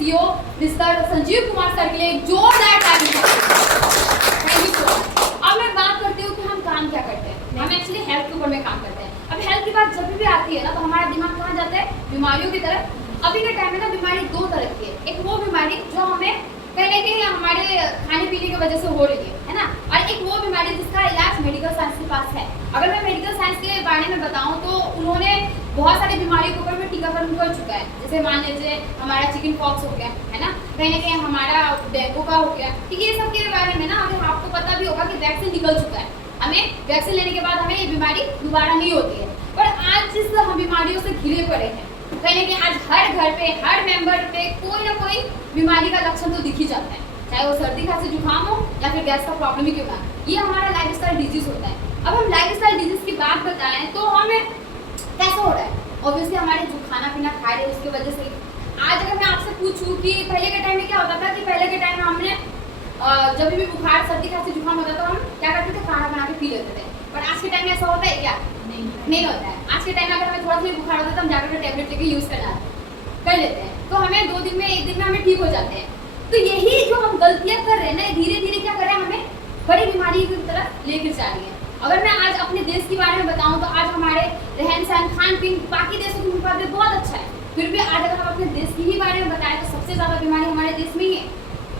CEO mister Sanjeev Kumar sir के लिए एक जोरदार ताली। Thank you so much. अब मैं बात करती हूँ कि हम काम क्या करते हैं। हम एक्चुअली हेल्थ के ऊपर में काम करते हैं। अब हेल्थ की बात जब भी आती है ना तो हमारा दिमाग कहाँ जाता है? बीमारियों की तरफ। अभी के टाइम में ना बीमारी दो तरह की है। एक वो बीमारी जो हमें कहीं ना कहीं हमारे खाने पीने की वजह से हो रही है ना, और एक वो बीमारी जिसका इलाज मेडिकल साइंस के पास है। अगर मैं मेडिकल साइंस के बारे में बताऊं तो उन्होंने बहुत सारी बीमारियों के ऊपर में टीकाकरण कर चुका है। जैसे मान लीजिए हमारा चिकन पॉक्स हो गया है ना, कहीं ना कहीं हमारा डेंगू का हो गया। ठीक है, ये सब के बारे में ना अगर आपको पता भी होगा कि वैक्सीन निकल चुका है। हमें वैक्सीन लेने के बाद हमें ये बीमारी दोबारा नहीं होती है। पर आज जिस हम बीमारियों से घिरे पड़े हैं, कहीं ना कहीं आज हर घर पे हर मेंबर पे कोई ना कोई बीमारी का लक्षण तो दिख ही जाता है, चाहे वो सर्दी खांसी जुकाम हो या फिर गैस का प्रॉब्लम ही क्यों ना। ये हमारा लाइफस्टाइल डिजीज होता है। अब हम लाइफस्टाइल डिजीज की बात बताएं तो हमें कैसे हो रहा है? ऑब्वियसली हमारे जो खाना पीना खा रहे हैं उसकी वजह से। आज अगर मैं आपसे पूछूं कि पहले के टाइम में क्या होता था, कि पहले के टाइम में हमने जब भी बुखार सर्दी खांसी जुकाम होता तो हम क्या करते थे? खाना बना के पी लेते थे। पर आज के टाइम में ऐसा होता है क्या? नहीं होता है। आज के टाइम में अगर हमें थोड़ा सा बुखार होता है तो हम जाकर टैबलेट लेके यूज कर लेते हैं, तो हमें 2 दिन में 1 दिन में हमें ठीक हो जाते हैं। तो यही जो हम गलतियां कर रहे हैं ना, धीरे धीरे क्या कर रहे हैं, हमें बड़ी बीमारी की तरफ लेकर जा रही है। अगर मैं आज अपने देश के बारे में बताऊं तो आज हमारे रहन सहन खान पीन बाकी देशों के मुकाबले बहुत अच्छा है। फिर भी आज अगर हम अपने देश की ही बारे में बताएं तो सबसे ज्यादा बीमारी हमारे देश में ही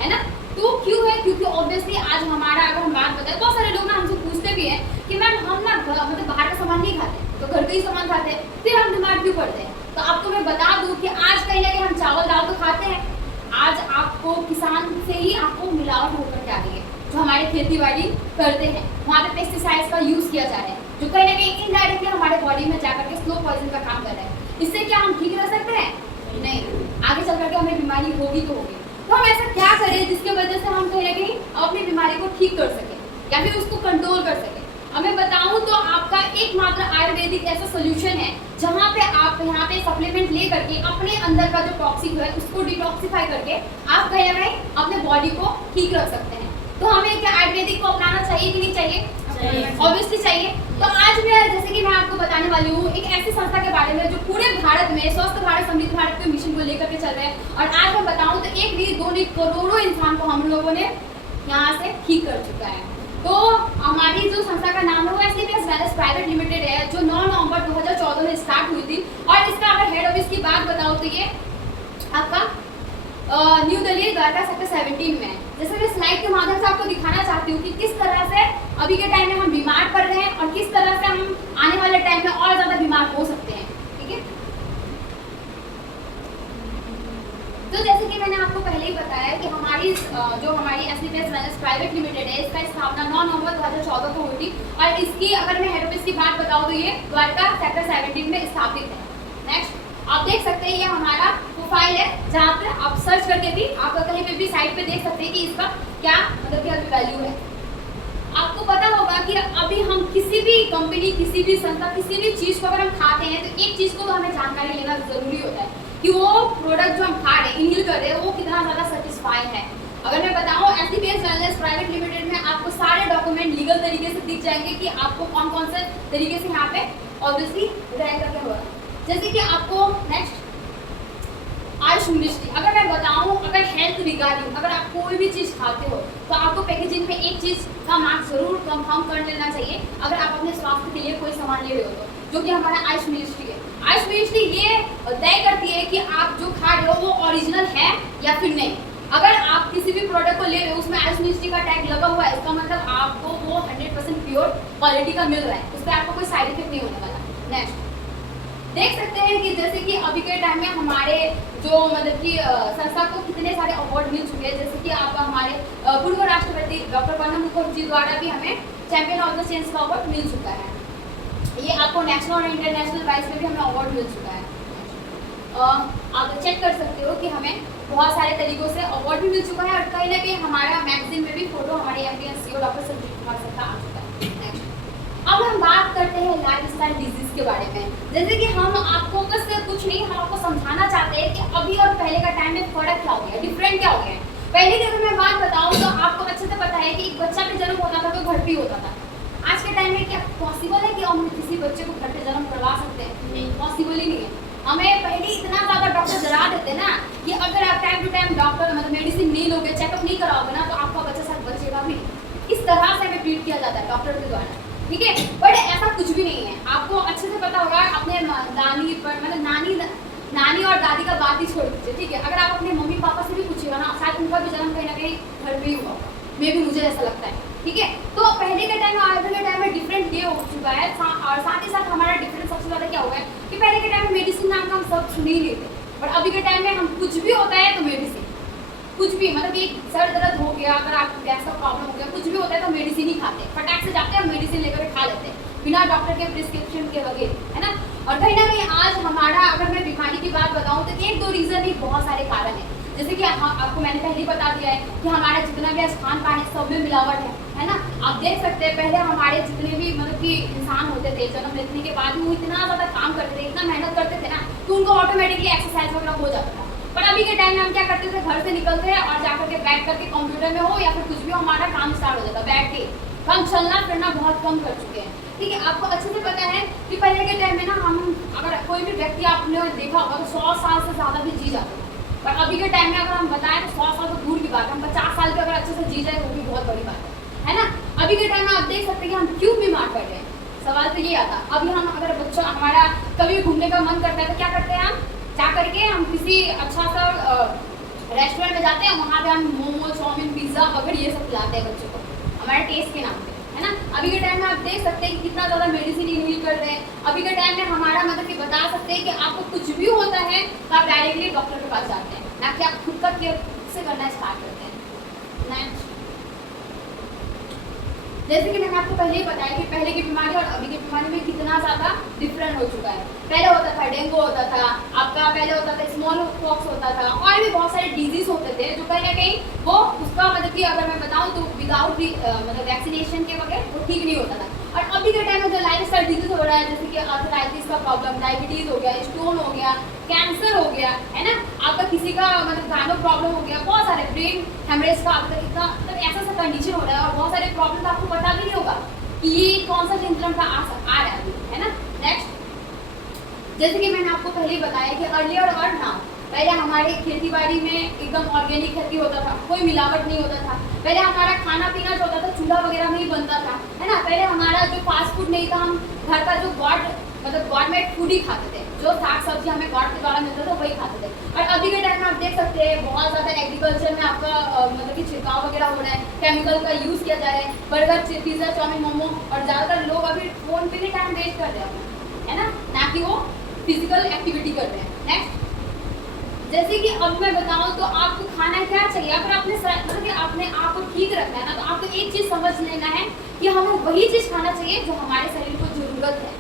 है ना। तो क्यों है? क्योंकि ऑब्वियसली आज हमारा अगर हम बात बताएं, बहुत सारे लोग ना हमसे पूछते भी हैं कि मैम हम ना मतलब बाहर का सामान नहीं खाते, तो घर का ही सामान खाते हैं, फिर हम बीमार क्यों पड़ते हैं? तो आपको मैं बता दूं कि आज कहीं ना कहीं हम चावल दाल तो खाते हैं। आज आपको किसान से ही आपको मिलावट होकर के आ रही है। जो हमारे खेती बाड़ी करते हैं वहाँ पे पेस्टिसाइड्स का यूज किया जा रहा है, जो कहीं ना कहीं इनडायरेक्टली हमारे बॉडी में जाकर के स्लो पॉइजन का काम कर रहा है। इससे क्या हम ठीक रह सकते हैं? नहीं, आगे चल करके हमें बीमारी होगी तो होगी। तो हम ऐसा क्या करें जिसकी वजह से हम कहीं ना कहीं अपनी बीमारी को ठीक कर सकें या फिर उसको कंट्रोल कर सकें? अब मैं बताऊं तो आपका एकमात्र आयुर्वेदिक ऐसा सोल्यूशन है जहां पे आप यहाँ पे सप्लीमेंट ले करके अपने अंदर का जो टॉक्सिक है उसको डिटॉक्सिफाई करके आप कहीं ना कहीं अपने बॉडी को ठीक रख सकते हैं। तो हमें क्या आयुर्वेदिक को अपनाना चाहिए कि नहीं चाहिए? ऑब्वियसली चाहिए। तो आज मैं जैसे कि मैं आपको बताने वाली हूँ एक ऐसी संस्था के बारे में जो पूरे भारत में स्वस्थ भारत समृद्ध भारत के मिशन को लेकर के चल रहे हैं। और आज मैं बताऊँ तो एक नहीं दो नहीं करोड़ों इंसान को हम लोगों ने यहाँ से ठीक कर चुका है। तो हमारी जो संस्था का नाम है वो एससीपीएस वेलनेस प्राइवेट लिमिटेड है, जो 9 नवंबर 2014 में स्टार्ट हुई थी। और इसका अगर हेड ऑफिस की बात बताऊँ तो ये आपका न्यू दिल्ली द्वारका सेक्टर 17 में है। जैसे मैं स्लाइड के माध्यम से आपको दिखाना चाहती हूँ कि किस तरह से अभी के टाइम में हम बीमार पड़ रहे हैं और किस तरह से हम आने वाले टाइम में और ज्यादा बीमार हो सकते हैं। ठीक है, तो जैसे कि मैंने आपको पहले ही बताया कि हमारी जो हमारी एससीपीएस वेलनेस प्राइवेट लिमिटेड है, इसका स्थापना 9 नवंबर 2014 को हुई थी। और इसकी अगर मैं हेड ऑफिस की बात बताऊँ तो ये द्वारका सेक्टर 17 में स्थापित है। नेक्स्ट आप देख सकते हैं ये हमारा प्रोफाइल है, जहाँ पे आप सर्च करके भी आप कहीं पे भी साइट पे देख सकते हैं कि इसका क्या मतलब क्या वैल्यू है। आपको पता होगा कि अभी हम किसी भी कंपनी, किसी भी संस्था, किसी भी चीज को अगर हम खाते हैं तो एक चीज को तो हमें जानकारी लेना जरूरी होता है कि वो प्रोडक्ट जो हम खा रहे हैं, इनहेल कर रहे हैं, वो कितना ज्यादा सेटिस्फाई है। अगर मैं बताऊं एससीपीएस वेलनेस प्राइवेट लिमिटेड में आपको सारे डॉक्यूमेंट लीगल तरीके से दिख जाएंगे कि आपको कौन कौन से तरीके से यहाँ पे ऑब्वियसली रह करके हो रहा है। जैसे कि आपको नेक्स्ट आयुष मिनिस्ट्री, अगर मैं बताऊं अगर हेल्थ रिगार्डिंग अगर आप कोई भी चीज़ खाते हो तो आपको पैकेजिंग में एक चीज़ का मार्क जरूर कंफर्म कर लेना चाहिए अगर आप अपने स्वास्थ्य के लिए कोई सामान ले रहे हो तो, जो कि हमारा आयुष मिनिस्ट्री है। आयुष मिनिस्ट्री ये तय करती है कि आप जो खा रहे हो वो ओरिजिनल है या फिर नहीं। अगर आप किसी भी प्रोडक्ट को ले रहे हो उसमें आयुष मिनिस्ट्री का टैग लगा हुआ है, इसका मतलब आपको वो 100% प्योर क्वालिटी का मिल रहा है, उससे आपको कोई साइड इफेक्ट नहीं होने वाला। नेक्स्ट देख सकते हैं कि जैसे कि अभी के टाइम में हमारे जो मतलब कि संस्था को कितने सारे अवार्ड मिल चुके हैं। जैसे कि आप हमारे पूर्व राष्ट्रपति डॉक्टर प्रणब मुखर्जी द्वारा भी हमें चैंपियन ऑफ द सेंस का अवार्ड मिल चुका है। ये आपको नेशनल और इंटरनेशनल वाइज में भी हमें अवार्ड मिल चुका है। आप चेक कर सकते हो कि हमें बहुत सारे तरीकों से अवार्ड भी मिल चुका है और कहीं ना कहीं हमारा मैगजीन में भी फोटो हमारे MD CEO doctor Sanjeev Kumar sir का आ चुका है। अब हम बात करते हैं लाइफस्टाइल डिजीज के बारे में। जैसे कि हम आपको बस कुछ नहीं, हम आपको समझाना चाहते हैं कि अभी और पहले का टाइम में फर्क क्या हो गया, डिफरेंट क्या हो गया है। पहले की अगर मैं बात बताऊं तो आपको अच्छे से पता है कि एक बच्चा का जन्म होता था तो घर पे होता था। आज के टाइम में क्या पॉसिबल है कि हम किसी बच्चे को घर पे जन्म करवा सकते हैं? नहीं, पॉसिबल ही नहीं है। हमें पहले इतना ज्यादा डॉक्टर डरा देते ना कि अगर आप टाइम टू डॉक्टर के द्वारा, ठीक है। बट ऐसा कुछ भी नहीं है, आपको अच्छे से पता होगा। अपने नानी पर मतलब नानी और दादी का बात ही छोड़ दीजिए, ठीक है। अगर आप अपने मम्मी पापा से भी पूछिएगा ना, शायद उनका भी जन्म कहीं ना कहीं घर में ही हुआ होगा, मे भी मुझे ऐसा लगता है, ठीक है। तो पहले के टाइम में आज के टाइम में डिफरेंट ये हो चुका है, और साथ ही साथ हमारा डिफरेंस सबसे ज़्यादा क्या हुआ है कि पहले के टाइम में मेडिसिन नाम का हम सब सुन ही नहीं थे, बट अभी के टाइम में हम कुछ भी होता है तो मेडिसिन, कुछ भी मतलब कि सर दर्द हो गया, अगर आपको गैस का प्रॉब्लम हो गया, कुछ भी होता है तो मेडिसिन ही खाते हैं, फटाक से जाते हैं मेडिसिन लेकर खा लेते हैं बिना डॉक्टर के प्रिस्क्रिप्शन के वगैरह, है ना। और कहीं ना कहीं आज हमारा, अगर मैं बीमारी की बात बताऊं तो एक दो रीज़न ही, बहुत सारे कारण हैं। जैसे कि आपको मैंने पहले ही बता दिया है कि हमारा जितना भी खान पान है सब में मिलावट है ना। आप देख सकते हैं पहले हमारे जितने भी मतलब कि इंसान होते थे, जन्म लेने के बाद भी वो इतना ज़्यादा काम करते थे, इतना मेहनत करते थे ना, तो उनको ऑटोमेटिकली एक्सरसाइज वगैरह हो जाता था। पर अभी के टाइम में हम क्या करते थे, घर से निकलते हैं और जाकर के बैठ करके कंप्यूटर में हो या फिर कुछ भी हमारा काम स्टार्ट हो जाता, बैठ के हम चलना फिरना बहुत कम कर चुके हैं, ठीक है। आपको अच्छे से पता है कि पहले के टाइम में ना हम, अगर कोई भी व्यक्ति आपने देखा होगा तो 100 साल से ज़्यादा भी जी जाते हैं, पर अभी के टाइम में अगर हम बताएं तो 100 साल तो दूर की बात है, हम 50 साल के अगर अच्छे से जी जाए वो भी बहुत बड़ी बात है ना। अभी के टाइम में आप देख सकते हैं कि हम क्यों बीमार पड़ रहे हैं। सवाल तो ये आता, अभी हम अगर बच्चा हमारा कभी घूमने का मन करता है तो क्या करते हैं, हम जा करके हम किसी अच्छा सा रेस्टोरेंट में जाते हैं, वहाँ पे हम मोमो, चाउमीन, पिज्ज़ा वगैरह ये सब खिलाते हैं बच्चों को हमारे टेस्ट के नाम पे, है ना। अभी के टाइम में आप देख सकते हैं कि कितना ज़्यादा मेडिसिन इनहेल कर रहे हैं। अभी के टाइम में हमारा मतलब कि बता सकते हैं कि आपको कुछ भी होता है तो आप डायरेक्टली डॉक्टर के पास जाते हैं, ना कि आप खुद का केयर खुद से करना स्टार्ट करते हैं। नेक्स्ट, जैसे कि मैंने आपको पहले ही बताया कि पहले की बीमारी और अभी की बीमारी में कितना ज़्यादा डिफरेंट हो चुका है। पहले होता था डेंगू होता था आपका, पहले होता था स्मॉल पॉक्स होता था, और भी बहुत सारे डिजीज होते थे जो कहीं ना कहीं वो उसका मतलब कि अगर मैं बताऊं तो विदाउट मतलब वैक्सीनेशन के वगैरह वो ठीक नहीं होता था। और अभी के टाइम में जो लाइफ स्टाइल डिजीज हो रहा है, जैसे कि आर्थराइटिस का प्रॉब्लम, डायबिटीज हो गया, स्टोन हो गया, कैंसर हो गया, है ना, आपका किसी का मतलब गानो प्रॉब्लम हो गया, बहुत सारे ब्रेन हेमरेज का आपका इतना मतलब ऐसा सा कंडीशन हो रहा है, और बहुत सारे प्रॉब्लम आपको पता भी नहीं होगा कि ये कौन सा सिम्टम का आ रहा है ना। नेक्स्ट, जैसे कि मैंने आपको पहले ही बताया कि अर्लियर और नाउ, पहले हमारे खेती बाड़ी में एकदम ऑर्गेनिक खेती होता था, कोई मिलावट नहीं होता था। पहले हमारा खाना पीना जो होता था चूल्हा वगैरह में ही बनता था, है ना। पहले हमारा जो फास्ट फूड नहीं था, हम घर का जो गॉडमेड फूड ही खाते थे, जो साग सब्जी हमें गॉड के द्वारा मिलता था वही खाते थे। और अभी के टाइम में आप देख सकते हैं बहुत ज़्यादा एग्रीकल्चर में आपका मतलब कि छिड़काव वगैरह हो रहा है, केमिकल का यूज़ किया जा रहा है, बर्गर, पिज़्ज़ा, चाउमीन, मोमो, और ज़्यादातर लोग अभी फ़ोन पे ही टाइम वेस्ट कर रहे हैं, है ना कि वो फिजिकल एक्टिविटी कर रहे हैं। नेक्स्ट, जैसे कि अब मैं बताऊं तो आपको खाना क्या चाहिए, अगर आपने मतलब कि अपने आप को ठीक रखना है ना, तो आपको एक चीज़ समझ लेना है कि हमें वही चीज़ खाना चाहिए जो हमारे शरीर को ज़रूरत है।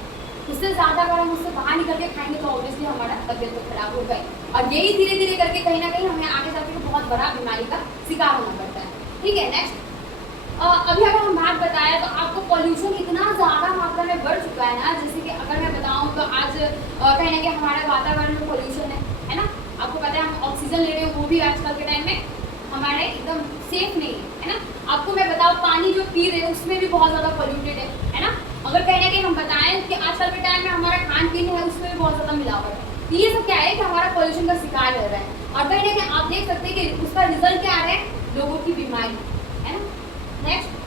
उससे ज़्यादा अगर हम उससे बाहर निकल के खाएंगे तो ऑब्वियसली हमारा तबियत तो खराब होगा ही, और यही धीरे धीरे करके कहीं ना कहीं हमें आगे जाकर बहुत बड़ा बीमारी का शिकार होना पड़ता है, ठीक है। नेक्स्ट, अभी अगर हम बात बताएं तो आपको पॉल्यूशन इतना ज़्यादा मात्रा में बढ़ चुका है ना, जैसे कि अगर मैं बताऊं तो आज कहीं ना कहीं हमारे वातावरण में पॉल्यूशन है ना। आपको पता है हम ऑक्सीजन ले रहे हैं, वो भी आजकल के टाइम में हमारे एकदम सेफ नहीं है ना। आपको मैं बताऊं पानी जो पी रहे हैं उसमें भी बहुत ज़्यादा पॉल्यूटेड है ना। अगर कहीं ना कहीं हम बताएं कि आजकल के टाइम में हमारा खान पीन है उसमें भी बहुत ज़्यादा मिलावट है, तो ये सब क्या है कि हमारा पॉल्यूशन का शिकार हो रहा है, और कहीं ना कहीं आप देख सकते हैं कि उसका रिजल्ट क्या आ रहा है, लोगों की बीमारी, है ना। नेक्स्ट,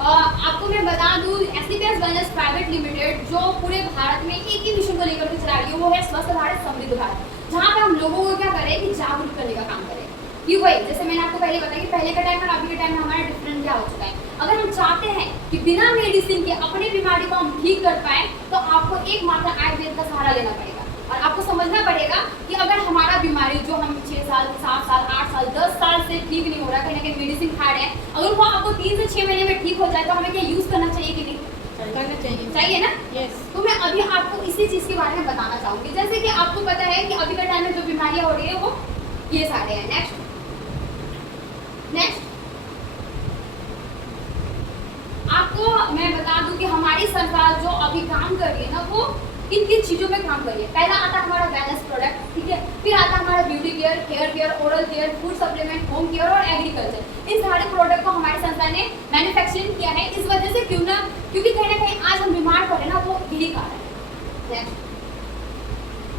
आपको मैं बता दूं एससीपीएस वेलनेस प्राइवेट लिमिटेड जो पूरे भारत में एक ही मिशन को लेकर के चला रही है, वो है स्वस्थ भारत समृद्ध भारत, जहाँ पे हम लोगों को क्या करें कि जागरूक करने का काम करें। कि वही जैसे मैंने आपको पहले बताया कि पहले का टाइम और अभी के टाइम में हमारा डिफरेंट क्या हो चुका है। अगर हम चाहते हैं कि बिना मेडिसिन के अपनी बीमारी को हम ठीक कर पाए तो आपको एकमात्र आयुर्वेद का सहारा लेना पड़ेगा, और आपको समझना पड़ेगा कि अगर हमारा बीमारी जो हम 6 साल 7 साल 8 साल 10 साल से ठीक नहीं हो रहा, कहीं ना कहीं मेडिसिन खा रहे हैं, अगर वो आपको 3 से 6 महीने में ठीक हो जाए तो हमें क्या यूज़ करना चाहिए कि नहीं करना चाहिए ना। yes. तो मैं अभी आपको इसी चीज़ के बारे में बताना चाहूँगी। जैसे कि आपको पता है कि अभी के टाइम में जो बीमारियाँ हो रही है वो ये सारे हैं। नेक्स्ट, आपको मैं बता दूं कि हमारी सरकार जो अभी काम कर रही है ना वो किन किन चीज़ों में काम कर रही है। पहला आता है हमारा वेलनेस प्रोडक्ट, ठीक है, फिर आता है हमारा beauty care, hair care, oral care, food supplement, home care और एग्रीकल्चर। इन सारे प्रोडक्ट को हमारी संस्था ने मैन्युफैक्चरिंग किया है, इस वजह से क्योंकि कहीं ना कहीं आज हम बीमार पड़े ना वो यही कारण है।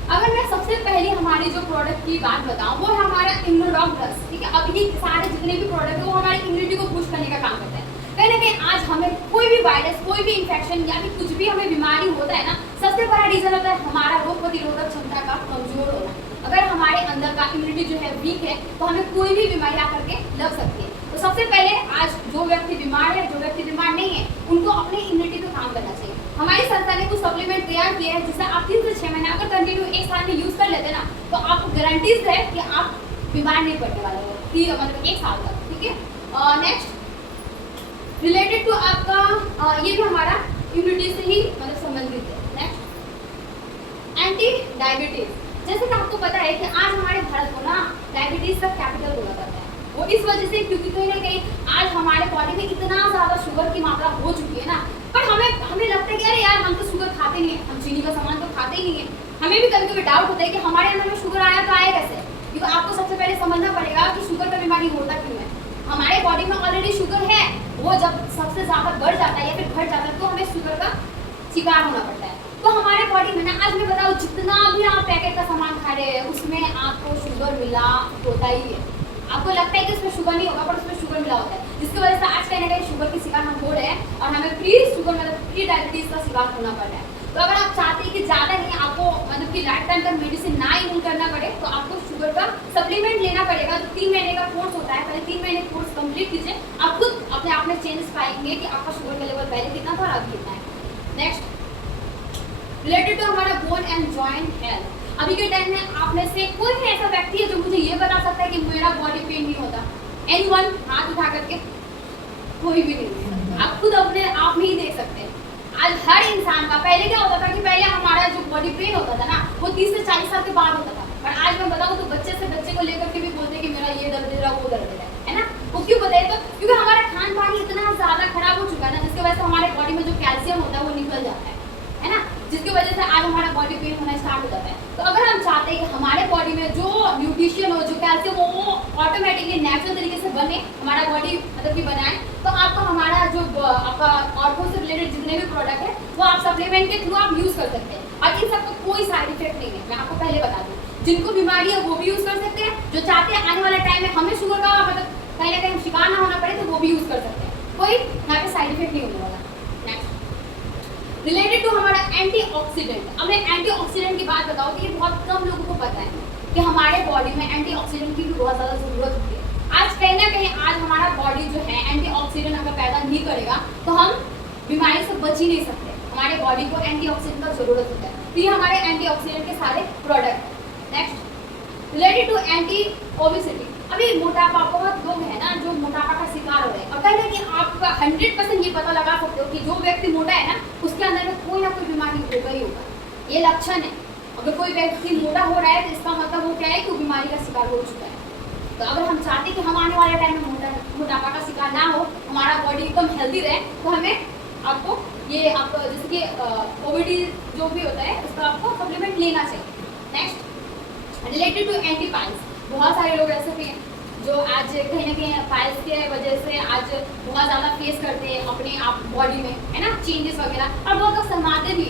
अगर मैं सबसे पहले हमारी जो प्रोडक्ट की बात बताऊं वो है हमारा इम्यूनोलॉग ड्रग्स, ठीक है। अब ये सारे जितने भी प्रोडक्ट है वो हमारी इम्यूनिटी को बूस्ट करने का काम करते हैं। कहीं ना कहीं आज हमें कोई भी वायरस, कोई भी इन्फेक्शन या फिर कुछ भी हमें बीमारी होता है ना, सबसे बड़ा रीजन होता है हमारा रोग प्रतिरोधक क्षमता का कमजोर होना। अगर हमारे अंदर का इम्यूनिटी जो है वीक है तो हमें कोई भी बीमारी आकर के लग सकती है। तो सबसे पहले आज जो व्यक्ति बीमार है, जो व्यक्ति बीमार नहीं है, उनको अपनी इम्यूनिटी पे काम करना चाहिए। हमारी संस्था ने कुछ सप्लीमेंट तैयार किए हैं जिससे आप 3 से 6 महीने अगर कंटिन्यू एक साल में यूज कर लेते ना, तो आपको गारंटीज है कि आप बीमार नहीं पड़ने वाले हो, मतलब 1 साल तक। ठीक है, नेक्स्ट रिलेटेड टू आपका ये भी हमारा इम्यूनिटी से ही मतलब संबंधित है। Next anti diabetes. जैसे कि आपको पता है कि आज हमारे भारत को ना डायबिटीज का कैपिटल बोला जाता है। वो इस वजह से क्योंकि कहीं ना कहीं आज हमारे बॉडी में इतना ज़्यादा शुगर की मात्रा हो चुकी है ना, पर हमें लगता है कि अरे यार हम तो शुगर खाते नहीं है, हम चीनी का सामान तो खाते ही नहीं है। हमें भी कभी कभी डाउट होता है कि हमारे अंदर में शुगर आया तो आया कैसे, क्योंकि आपको सबसे पहले समझना पड़ेगा कि शुगर का बीमारी होता क्यों है। हमारे बॉडी में ऑलरेडी शुगर है, वो जब सबसे ज़्यादा बढ़ जाता है या फिर घट जाता है तो हमें शुगर का शिकार होना पड़ता है। तो हमारे बॉडी में ना आज मैं बताऊँ जितना भी आप पैकेट का सामान खा रहे हैं उसमें आपको शुगर मिला होता ही है। आपको लगता है कि उसमें शुगर नहीं होगा पर उसमें शुगर मिला होता है, जिसकी वजह से आज कहीं ना कहीं शुगर के शिकार हम हो रहे हैं और हमें प्री शुगर मतलब प्री डायबिटीज का शिकार होना पड़ रहा है। तो अगर आप चाहते हैं कि ज़्यादा नहीं आपको मतलब कि लाइफ टाइम तक मेडिसिन ना यूज करना पड़े तो आपको शुगर का सप्लीमेंट लेना पड़ेगा। जो 3 महीने का कोर्स होता है, पहले 3 महीने कोर्स कंप्लीट कीजिए, आप खुद अपने आप में चेंजेस पाएंगे कि आपका शुगर का लेवल पहले कितना था और अब कितना है। नेक्स्ट रिलेटेड टू हमारा बोन एंड जॉइंट हेल्थ। अभी के टाइम में आप में से कोई भी ऐसा व्यक्ति है जो मुझे ये बता सकता है कि मेरा बॉडी पेन नहीं होता? एनीवन? हाथ उठा करके कोई भी नहीं। आप खुद अपने आप में ही देख सकते हैं। आज हर इंसान का पहले क्या होता था कि पहले हमारा जो बॉडी पेन होता था ना वो 30 से 40 साल के बाद होता था, पर आज मैं बताऊँ तो बच्चे से बच्चे को लेकर के भी बोलते हैं कि मेरा ये दर्द दे रहा वो दर्द दे रहा है ना। वो क्यों बताइए? तो क्योंकि हमारा खान पान इतना ज़्यादा खराब हो चुका है ना, जिसकी वजह से हमारे बॉडी में जो कैल्शियम होता है वो निकल जाता है ना, जिसकी वजह से आज हमारा बॉडी पेन होना स्टार्ट हो जाता है। तो अगर हम चाहते हैं कि हमारे बॉडी में जो न्यूट्रिशन हो, जो कैल्शियम हो, वो ऑटोमेटिकली नेचुरल तरीके से बने, हमारा बॉडी मतलब कि बनाए, तो आपको हमारा जो आपका ऑर्थो से रिलेटेड जितने भी प्रोडक्ट है वो आप सप्लीमेंट के थ्रू आप यूज़ कर सकते हैं और इन सबका कोई साइड इफेक्ट नहीं है। मैं आपको पहले बता दूँ, जिनको बीमारी है वो भी यूज़ कर सकते हैं, जो चाहते हैं आने वाले टाइम में हमें शुगर का मतलब कहीं ना कहीं शिकार ना होना पड़े तो वो भी यूज़ कर सकते हैं, कोई यहाँ पे साइड इफेक्ट नहीं होने वाला। रिलेटेड टू हमारा एंटीऑक्सीडेंट। अब मैं एंटीऑक्सीडेंट की बात बताऊँ तो ये बहुत कम लोगों को पता है कि हमारे बॉडी में एंटीऑक्सीडेंट की भी बहुत ज़्यादा ज़रूरत होती है। आज कहीं ना कहीं आज हमारा बॉडी जो है एंटीऑक्सीडेंट अगर पैदा नहीं करेगा तो हम बीमारी से बच ही नहीं सकते। हमारे बॉडी को एंटीऑक्सीडेंट का ज़रूरत होता है, तो ये हमारे एंटीऑक्सीडेंट के सारे product. Next related to anti obesity. अभी मोटापा, बहुत लोग हैं ना जो मोटापा का शिकार हो रहे हैं और कहीं ना कहीं आपका 100% ये पता लगा सकते हो कि जो व्यक्ति मोटा है ना उसके अंदर में कोई ना कोई बीमारी होगा ही होगा, ये लक्षण है। अगर कोई व्यक्ति मोटा हो रहा है तो इसका मतलब वो क्या है कि वो बीमारी का शिकार हो चुका है। तो अगर हम चाहते हैं कि हम आने वाले टाइम में मोटापा का शिकार ना हो, हमारा बॉडी एकदम हेल्दी रहे, तो हमें आपको ये आपको जैसे कि ओबेसिटी जो भी होता है उसका आपको सप्लीमेंट लेना चाहिए। Next related to anti piles. बहुत सारे लोग ऐसे भी हैं जो आज कहीं ना कहीं पाइल्स के वजह से आज बहुत ज़्यादा फेस करते हैं अपने आप बॉडी में, है ना, चेंजेस वगैरह, और बहुत लोग शर्माते भी।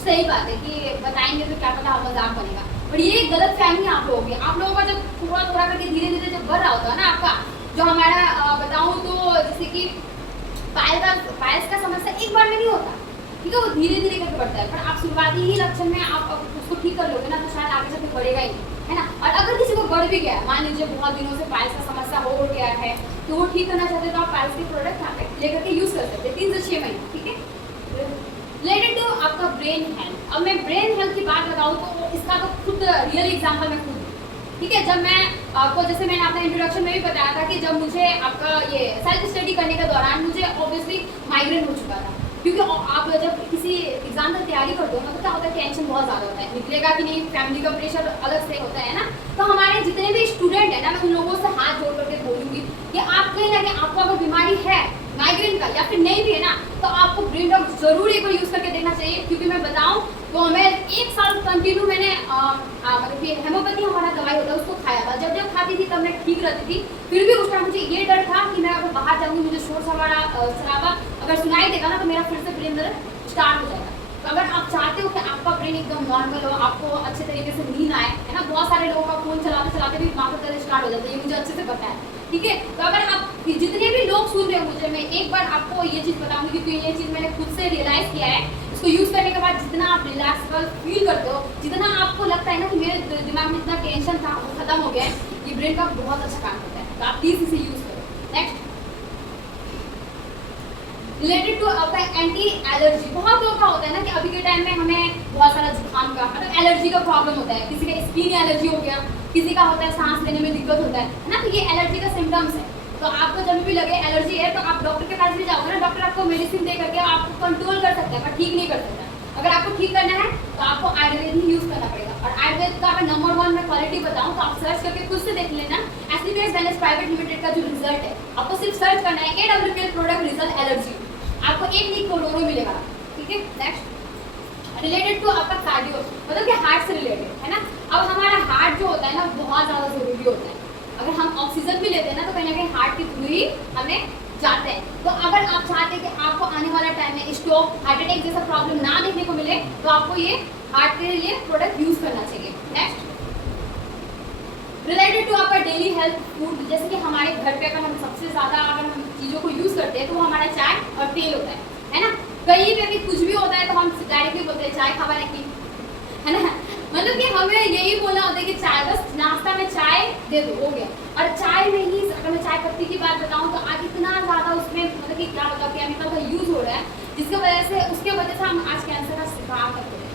सही बात है कि बताएंगे तो क्या पता मजाक बनेगा, और ये गलत फहमी आप लोगों की। आप लोगों का जब थोड़ा थोड़ा करके धीरे धीरे जब बढ़ रहा होता है ना आपका, जो हमारा बताऊँ तो जैसे कि पाइल्स का समस्या एक बार में नहीं होता, ठीक है, वो धीरे धीरे करके बढ़ता है। पर आप शुरुआती ही लक्षण में आप उसको ठीक कर लोगे ना तो शायद आगे चलके बढ़ेगा ही, है ना। और अगर किसी को बढ़ भी गया, मान लीजिए बहुत दिनों से पाइल्स का समस्या हो गया है, तो वो ठीक करना चाहते हैं तो आप पाइल्स के प्रोडक्ट यहाँ पे लेकर के यूज़ कर सकते हैं 3 से 6 महीने, ठीक है। रिलेटेड टू आपका ब्रेन हेल्थ। अब मैं ब्रेन हेल्थ की बात बताऊँ तो इसका तो खुद रियल एग्जाम्पल मैं खुद, ठीक है। जब मैं आपको जैसे मैंने अपने इंट्रोडक्शन में भी बताया था कि जब मुझे आपका ये सेल्फ स्टडी करने के दौरान मुझे ऑब्वियसली माइग्रेन हो चुका था, क्योंकि आप जब किसी एग्जाम की तैयारी करते हो ना तो क्या होता है, टेंशन बहुत ज़्यादा होता है, निकलेगा कि नहीं, फैमिली का प्रेशर अलग से होता है ना। तो हमारे जितने भी स्टूडेंट हैं ना, मैं उन लोगों से हाथ जोड़ करके बोलूँगी कि आप कहीं ना कहीं आपको अगर बीमारी है माइग्रेन का या फिर नहीं भी है ना, तो आपको ब्रेन डॉग जरूर एक बार यूज़ करके देखना चाहिए। क्योंकि मैं बताऊँ तो हमें 1 साल कंटिन्यू मैंने मतलब कि हेमोपैथी हमारा दवाई होता है उसको खाया था। जब जब खाती थी तब मैं ठीक रहती थी, फिर भी उस टाइम मुझे ये डर था कि मैं अगर बाहर जाऊँगी, मुझे शोर शराबा अगर सुनाई देगा ना तो मेरा फिर से ब्रेन दर्द स्टार्ट हो जाएगा। तो अगर आप चाहते हो कि आपका ब्रेन एकदम नॉर्मल हो, आपको अच्छे तरीके से नींद आए, है ना, बहुत सारे लोगों का फ़ोन चलाते चलाते भी माथा दर्द स्टार्ट हो जाता है, ये मुझे अच्छे से पता है। ठीक है। तो अगर आप जितने भी लोग सुन रहे हो मुझे, मैं एक बार आपको ये चीज़ बताऊंगी क्योंकि ये चीज़ मैंने खुद से रियलाइज़ किया है। इसको यूज़ करने के बाद जितना आप रिलैक्स फील करते हो, जितना आपको लगता है ना कि मेरे दिमाग में इतना टेंशन था वो खत्म हो गया है, ये ब्रेन का बहुत अच्छा काम करता है। तो आप प्लीज़ इसे यूज़ करो। नेक्स्ट, रिलेटेड टू आपका एंटी एलर्जी। बहुत लोगों का होता है ना कि अभी के टाइम में हमें बहुत सारा जुकाम का मतलब एलर्जी का प्रॉब्लम होता है, किसी का स्किन एलर्जी हो गया, किसी का होता है सांस लेने में दिक्कत होता है ना। तो ये एलर्जी का सिम्टम्स है। तो आपको जब भी लगे एलर्जी है तो आप डॉक्टर के पास भी जाओगे ना, डॉक्टर आपको मेडिसिन दे करके आपको कंट्रोल कर सकता है पर ठीक नहीं कर सकता। अगर आपको ठीक करना है तो आपको आयुर्वेद ही यूज़ करना पड़ेगा। और आयुर्वेद का अगर नंबर 1 में क्वालिटी बताऊँ तो आप सर्च करके खुद से देख लेना, एसलीपीएस वेलनेस प्राइवेट लिमिटेड का जो रिजल्ट है, आपको सिर्फ सर्च करना है AWPL प्रोडक्ट रिजल्ट एलर्जी, आपको 1 वीक कोरोना मिलेगा। ठीक है। नेक्स्ट, रिलेटेड टू आपका कार्डियो, मतलब कि हार्ट से रिलेटेड है ना। अब हमारा हार्ट जो होता है ना बहुत ज़्यादा ज़रूरी होता है। अगर हम ऑक्सीजन भी लेते हैं ना तो कहीं ना कहीं हार्ट के थ्रू ही हमें जाते हैं। तो अगर आप चाहते हैं कि आपको आने वाला टाइम में स्ट्रोक, हार्ट अटैक जैसा प्रॉब्लम ना देखने को मिले तो आपको ये हार्ट के लिए प्रोडक्ट यूज़ करना चाहिए। नेक्स्ट, रिलेटेड टू आपका डेली हेल्थ फूड, जैसे कि हमारे घर पे अगर हम सबसे ज़्यादा अगर हम चीज़ों को यूज़ करते हैं तो वो हमारा चाय और तेल होता है ना। कहीं पे भी कुछ भी होता है तो हम डायरेक्टली बोलते हैं चाय खावा नहीं, है ना। मतलब कि हमें यही बोलना होता है कि चाय, बस नाश्ता में चाय दे दो, हो गया। और चाय में ही अगर मैं चाय पत्ती की बात बताऊँ तो आज इतना ज़्यादा उसमें मतलब कि क्या मतलब केमिकल का यूज़ हो रहा है जिसकी वजह से हम आज कैंसर का शिकार करते हैं।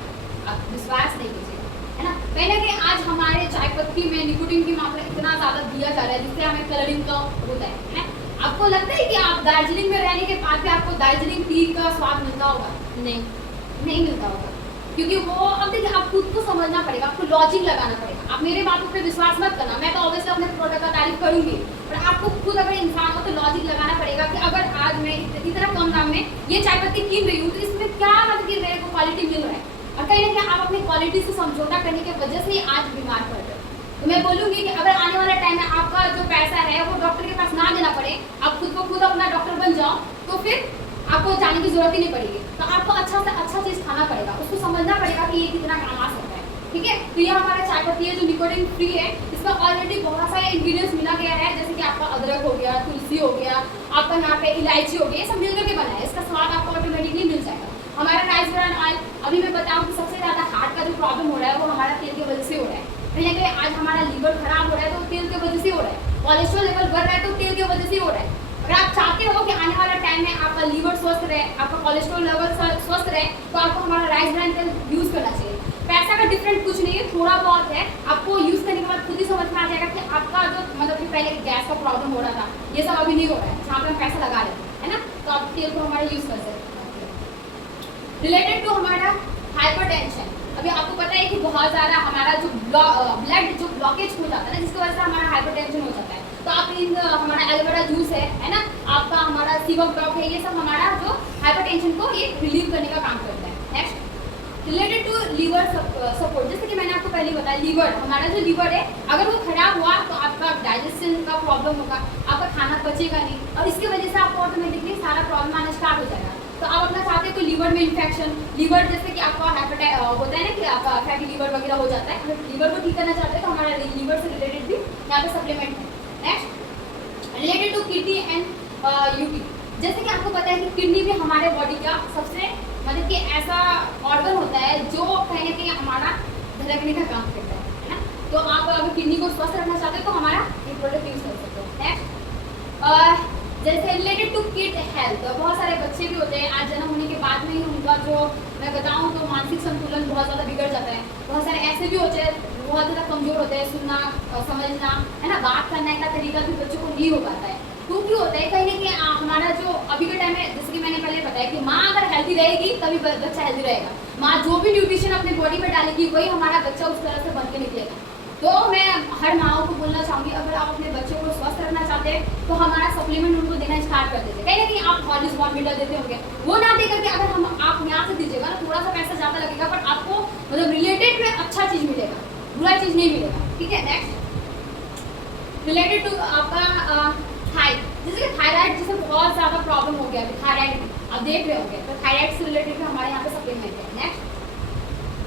आप विश्वास नहीं कीजिए, है ना। कहीं ना कहीं आज हमारे चाय पत्ती में निकोटीन की मात्रा इतना ज़्यादा दिया जा रहा है जिससे हमें कलरिंग का होता है। आपको लगता है कि आप दार्जिलिंग में रहने के बाद भी आपको दार्जिलिंग टी का स्वाद मिलता होगा? नहीं मिलता होगा, क्योंकि वो अब देखिए आप खुद को समझना पड़ेगा, आपको लॉजिक लगाना पड़ेगा। आप मेरे बातों पे विश्वास मत करना, मैं तो ऑब्वियसली अपने प्रोडक्ट का तारीफ करूंगी, पर आपको खुद अगर इंसान हो तो लॉजिक लगाना पड़ेगा कि अगर आज मैं इतना कम दाम में ये चाय पत्ती कीन रही हूँ तो इसमें क्या मतलब कि मेरे को क्वालिटी मिल रहा है। और कहीं ना कहीं आप अपनी क्वालिटी से समझौता करने की वजह से ही आज बीमार पड़ रहे हो। तो मैं बोलूँगी कि अगर आने वाला टाइम में आपका जो पैसा है वो डॉक्टर के पास ना देना पड़े, आप खुद को खुद अपना डॉक्टर बन जाओ, तो फिर आपको जाने की जरूरत ही नहीं पड़ेगी। तो आपको अच्छा से अच्छा चीज़ खाना पड़ेगा, उसको समझना पड़ेगा कि ये कितना काम आ सकता है। ठीक है। तो ये हमारा चाय पत्ती है जो निकोटीन फ्री है, इसमें ऑलरेडी बहुत सारे इंग्रेडिएंट्स मिला गया है, जैसे कि आपका अदरक हो गया, तुलसी हो गया, आपका यहाँ पे इलायची हो गया, ये सब मिल करके बना है। इसका स्वाद आपको ऑटोमेटिकली मिल जाएगा। हमारा राइस ब्रान ऑयल, अभी मैं बताऊँ कि सबसे ज़्यादा हार्ट का जो प्रॉब्लम हो रहा है वो हमारा तेल की वजह से हो रहा है। कहीं ना कहीं आज हमारा लीवर खराब हो रहा है तो तेल की वजह से हो रहा है, कोलेस्ट्रॉल लेवल बढ़ रहा है तो तेल की वजह से हो रहा है। अगर आप चाहते हो कि आने वाला टाइम में आपका लीवर स्वस्थ रहे, आपका कोलेस्ट्रॉल लेवल स्वस्थ रहे, तो आपको हमारा राइस ब्रान तेल यूज़ करना चाहिए। पैसा का डिफरेंट कुछ नहीं है, थोड़ा बहुत है, आपको यूज़ करने के बाद खुद ही समझ में आ जाएगा कि आपका जो मतलब कि पहले गैस का प्रॉब्लम हो रहा था ये सब अभी नहीं हो रहा है, जहाँ पर हम पैसा लगा रहे थे, है ना। तो आप तेल को हमारा यूज़ कर सकते हैं। रिलेटेड टू हमारा हाइपरटेंशन, अभी आपको पता है कि बहुत ज़्यादा हमारा जो ब्लड जो ब्लॉकेज हो जाता है ना, जिसकी वजह से हमारा हाइपरटेंशन हो जाता है। तो आप इन हमारा एलोवेरा जूस है ना, आपका हमारा सीवक ड्रॉप है, ये सब हमारा जो हाइपरटेंशन को ये रिलीव करने का काम करता है। Next, related to liver support, जैसे कि मैंने आपको पहले बताया लीवर, हमारा जो लीवर है अगर वो खराब हुआ तो आपका डाइजेशन का प्रॉब्लम होगा, आपका खाना पचेगा नहीं और इसकी वजह से आपको ऑटोमेटिकली सारा प्रॉब्लम आना स्टार्ट हो जाएगा। तो आप अपना चाहते हो कि लीवर में इन्फेक्शन, लीवर जैसे कि आपका होता है ना कि आपका फैटी लीवर वगैरह हो जाता है, अगर लीवर को ठीक करना चाहते हैं तो हमारा लीवर से रिलेटेड भी यहाँ पे सप्लीमेंट है। Next, related to kidney and UT, जैसे कि आपको पता है कि किडनी भी हमारे बॉडी का सबसे मतलब कि ऐसा ऑर्गन होता है जो कहीं ना कहीं हमारा धड़कने का काम करता है ना। तो आप अगर किडनी को स्वस्थ रखना चाहते हो तो हमारा ये प्रोडक्ट यूज़ कर सकते हो। नेक्स्ट, जैसे रिलेटेड टू किड हेल्थ, बहुत सारे बच्चे भी होते हैं आज जन्म होने के बाद में ही उनका जो मैं बताऊं तो मानसिक संतुलन बहुत ज़्यादा बिगड़ जाता है। बहुत सारे ऐसे भी होते हैं बहुत ज़्यादा कमज़ोर होते हैं, सुनना समझना है ना, बात करने का तरीका भी बच्चों को नहीं हो पाता है। तो क्यों होता है, कहीं ना कहीं हमारा जो अभी के टाइम में, जैसे कि मैंने पहले बताया कि माँ अगर हेल्दी रहेगी तभी बच्चा हेल्दी रहेगा। माँ जो भी न्यूट्रिशन अपने बॉडी में डालेगी वही हमारा बच्चा उस तरह से बन के निकलेगा। तो मैं हर माओ को बोलना चाहूँगी अगर आप अपने बच्चों को स्वस्थ रखना चाहते हैं तो हमारा सप्लीमेंट उनको देना स्टार्ट कर दीजिए। कहीं ना कहीं आप हॉर्लिक्स बॉर्नविटा देते होंगे, वो ना दे करके अगर हम आप यहाँ से दीजिएगा ना, थोड़ा सा पैसा ज़्यादा लगेगा पर आपको मतलब रिलेटेड में अच्छा चीज़ मिलेगा, बुरा चीज़ नहीं मिलेगा। ठीक है। नेक्स्ट, रिलेटेड टू आपका थाइराइड, जैसे कि थायराइड जिसे बहुत ज़्यादा प्रॉब्लम हो गया अभी, थायराइड आप देख रहे होंगे, तो थायराइड से रिलेटेड भी हमारे यहाँ पे सप्लीमेंट है। नेक्स्ट,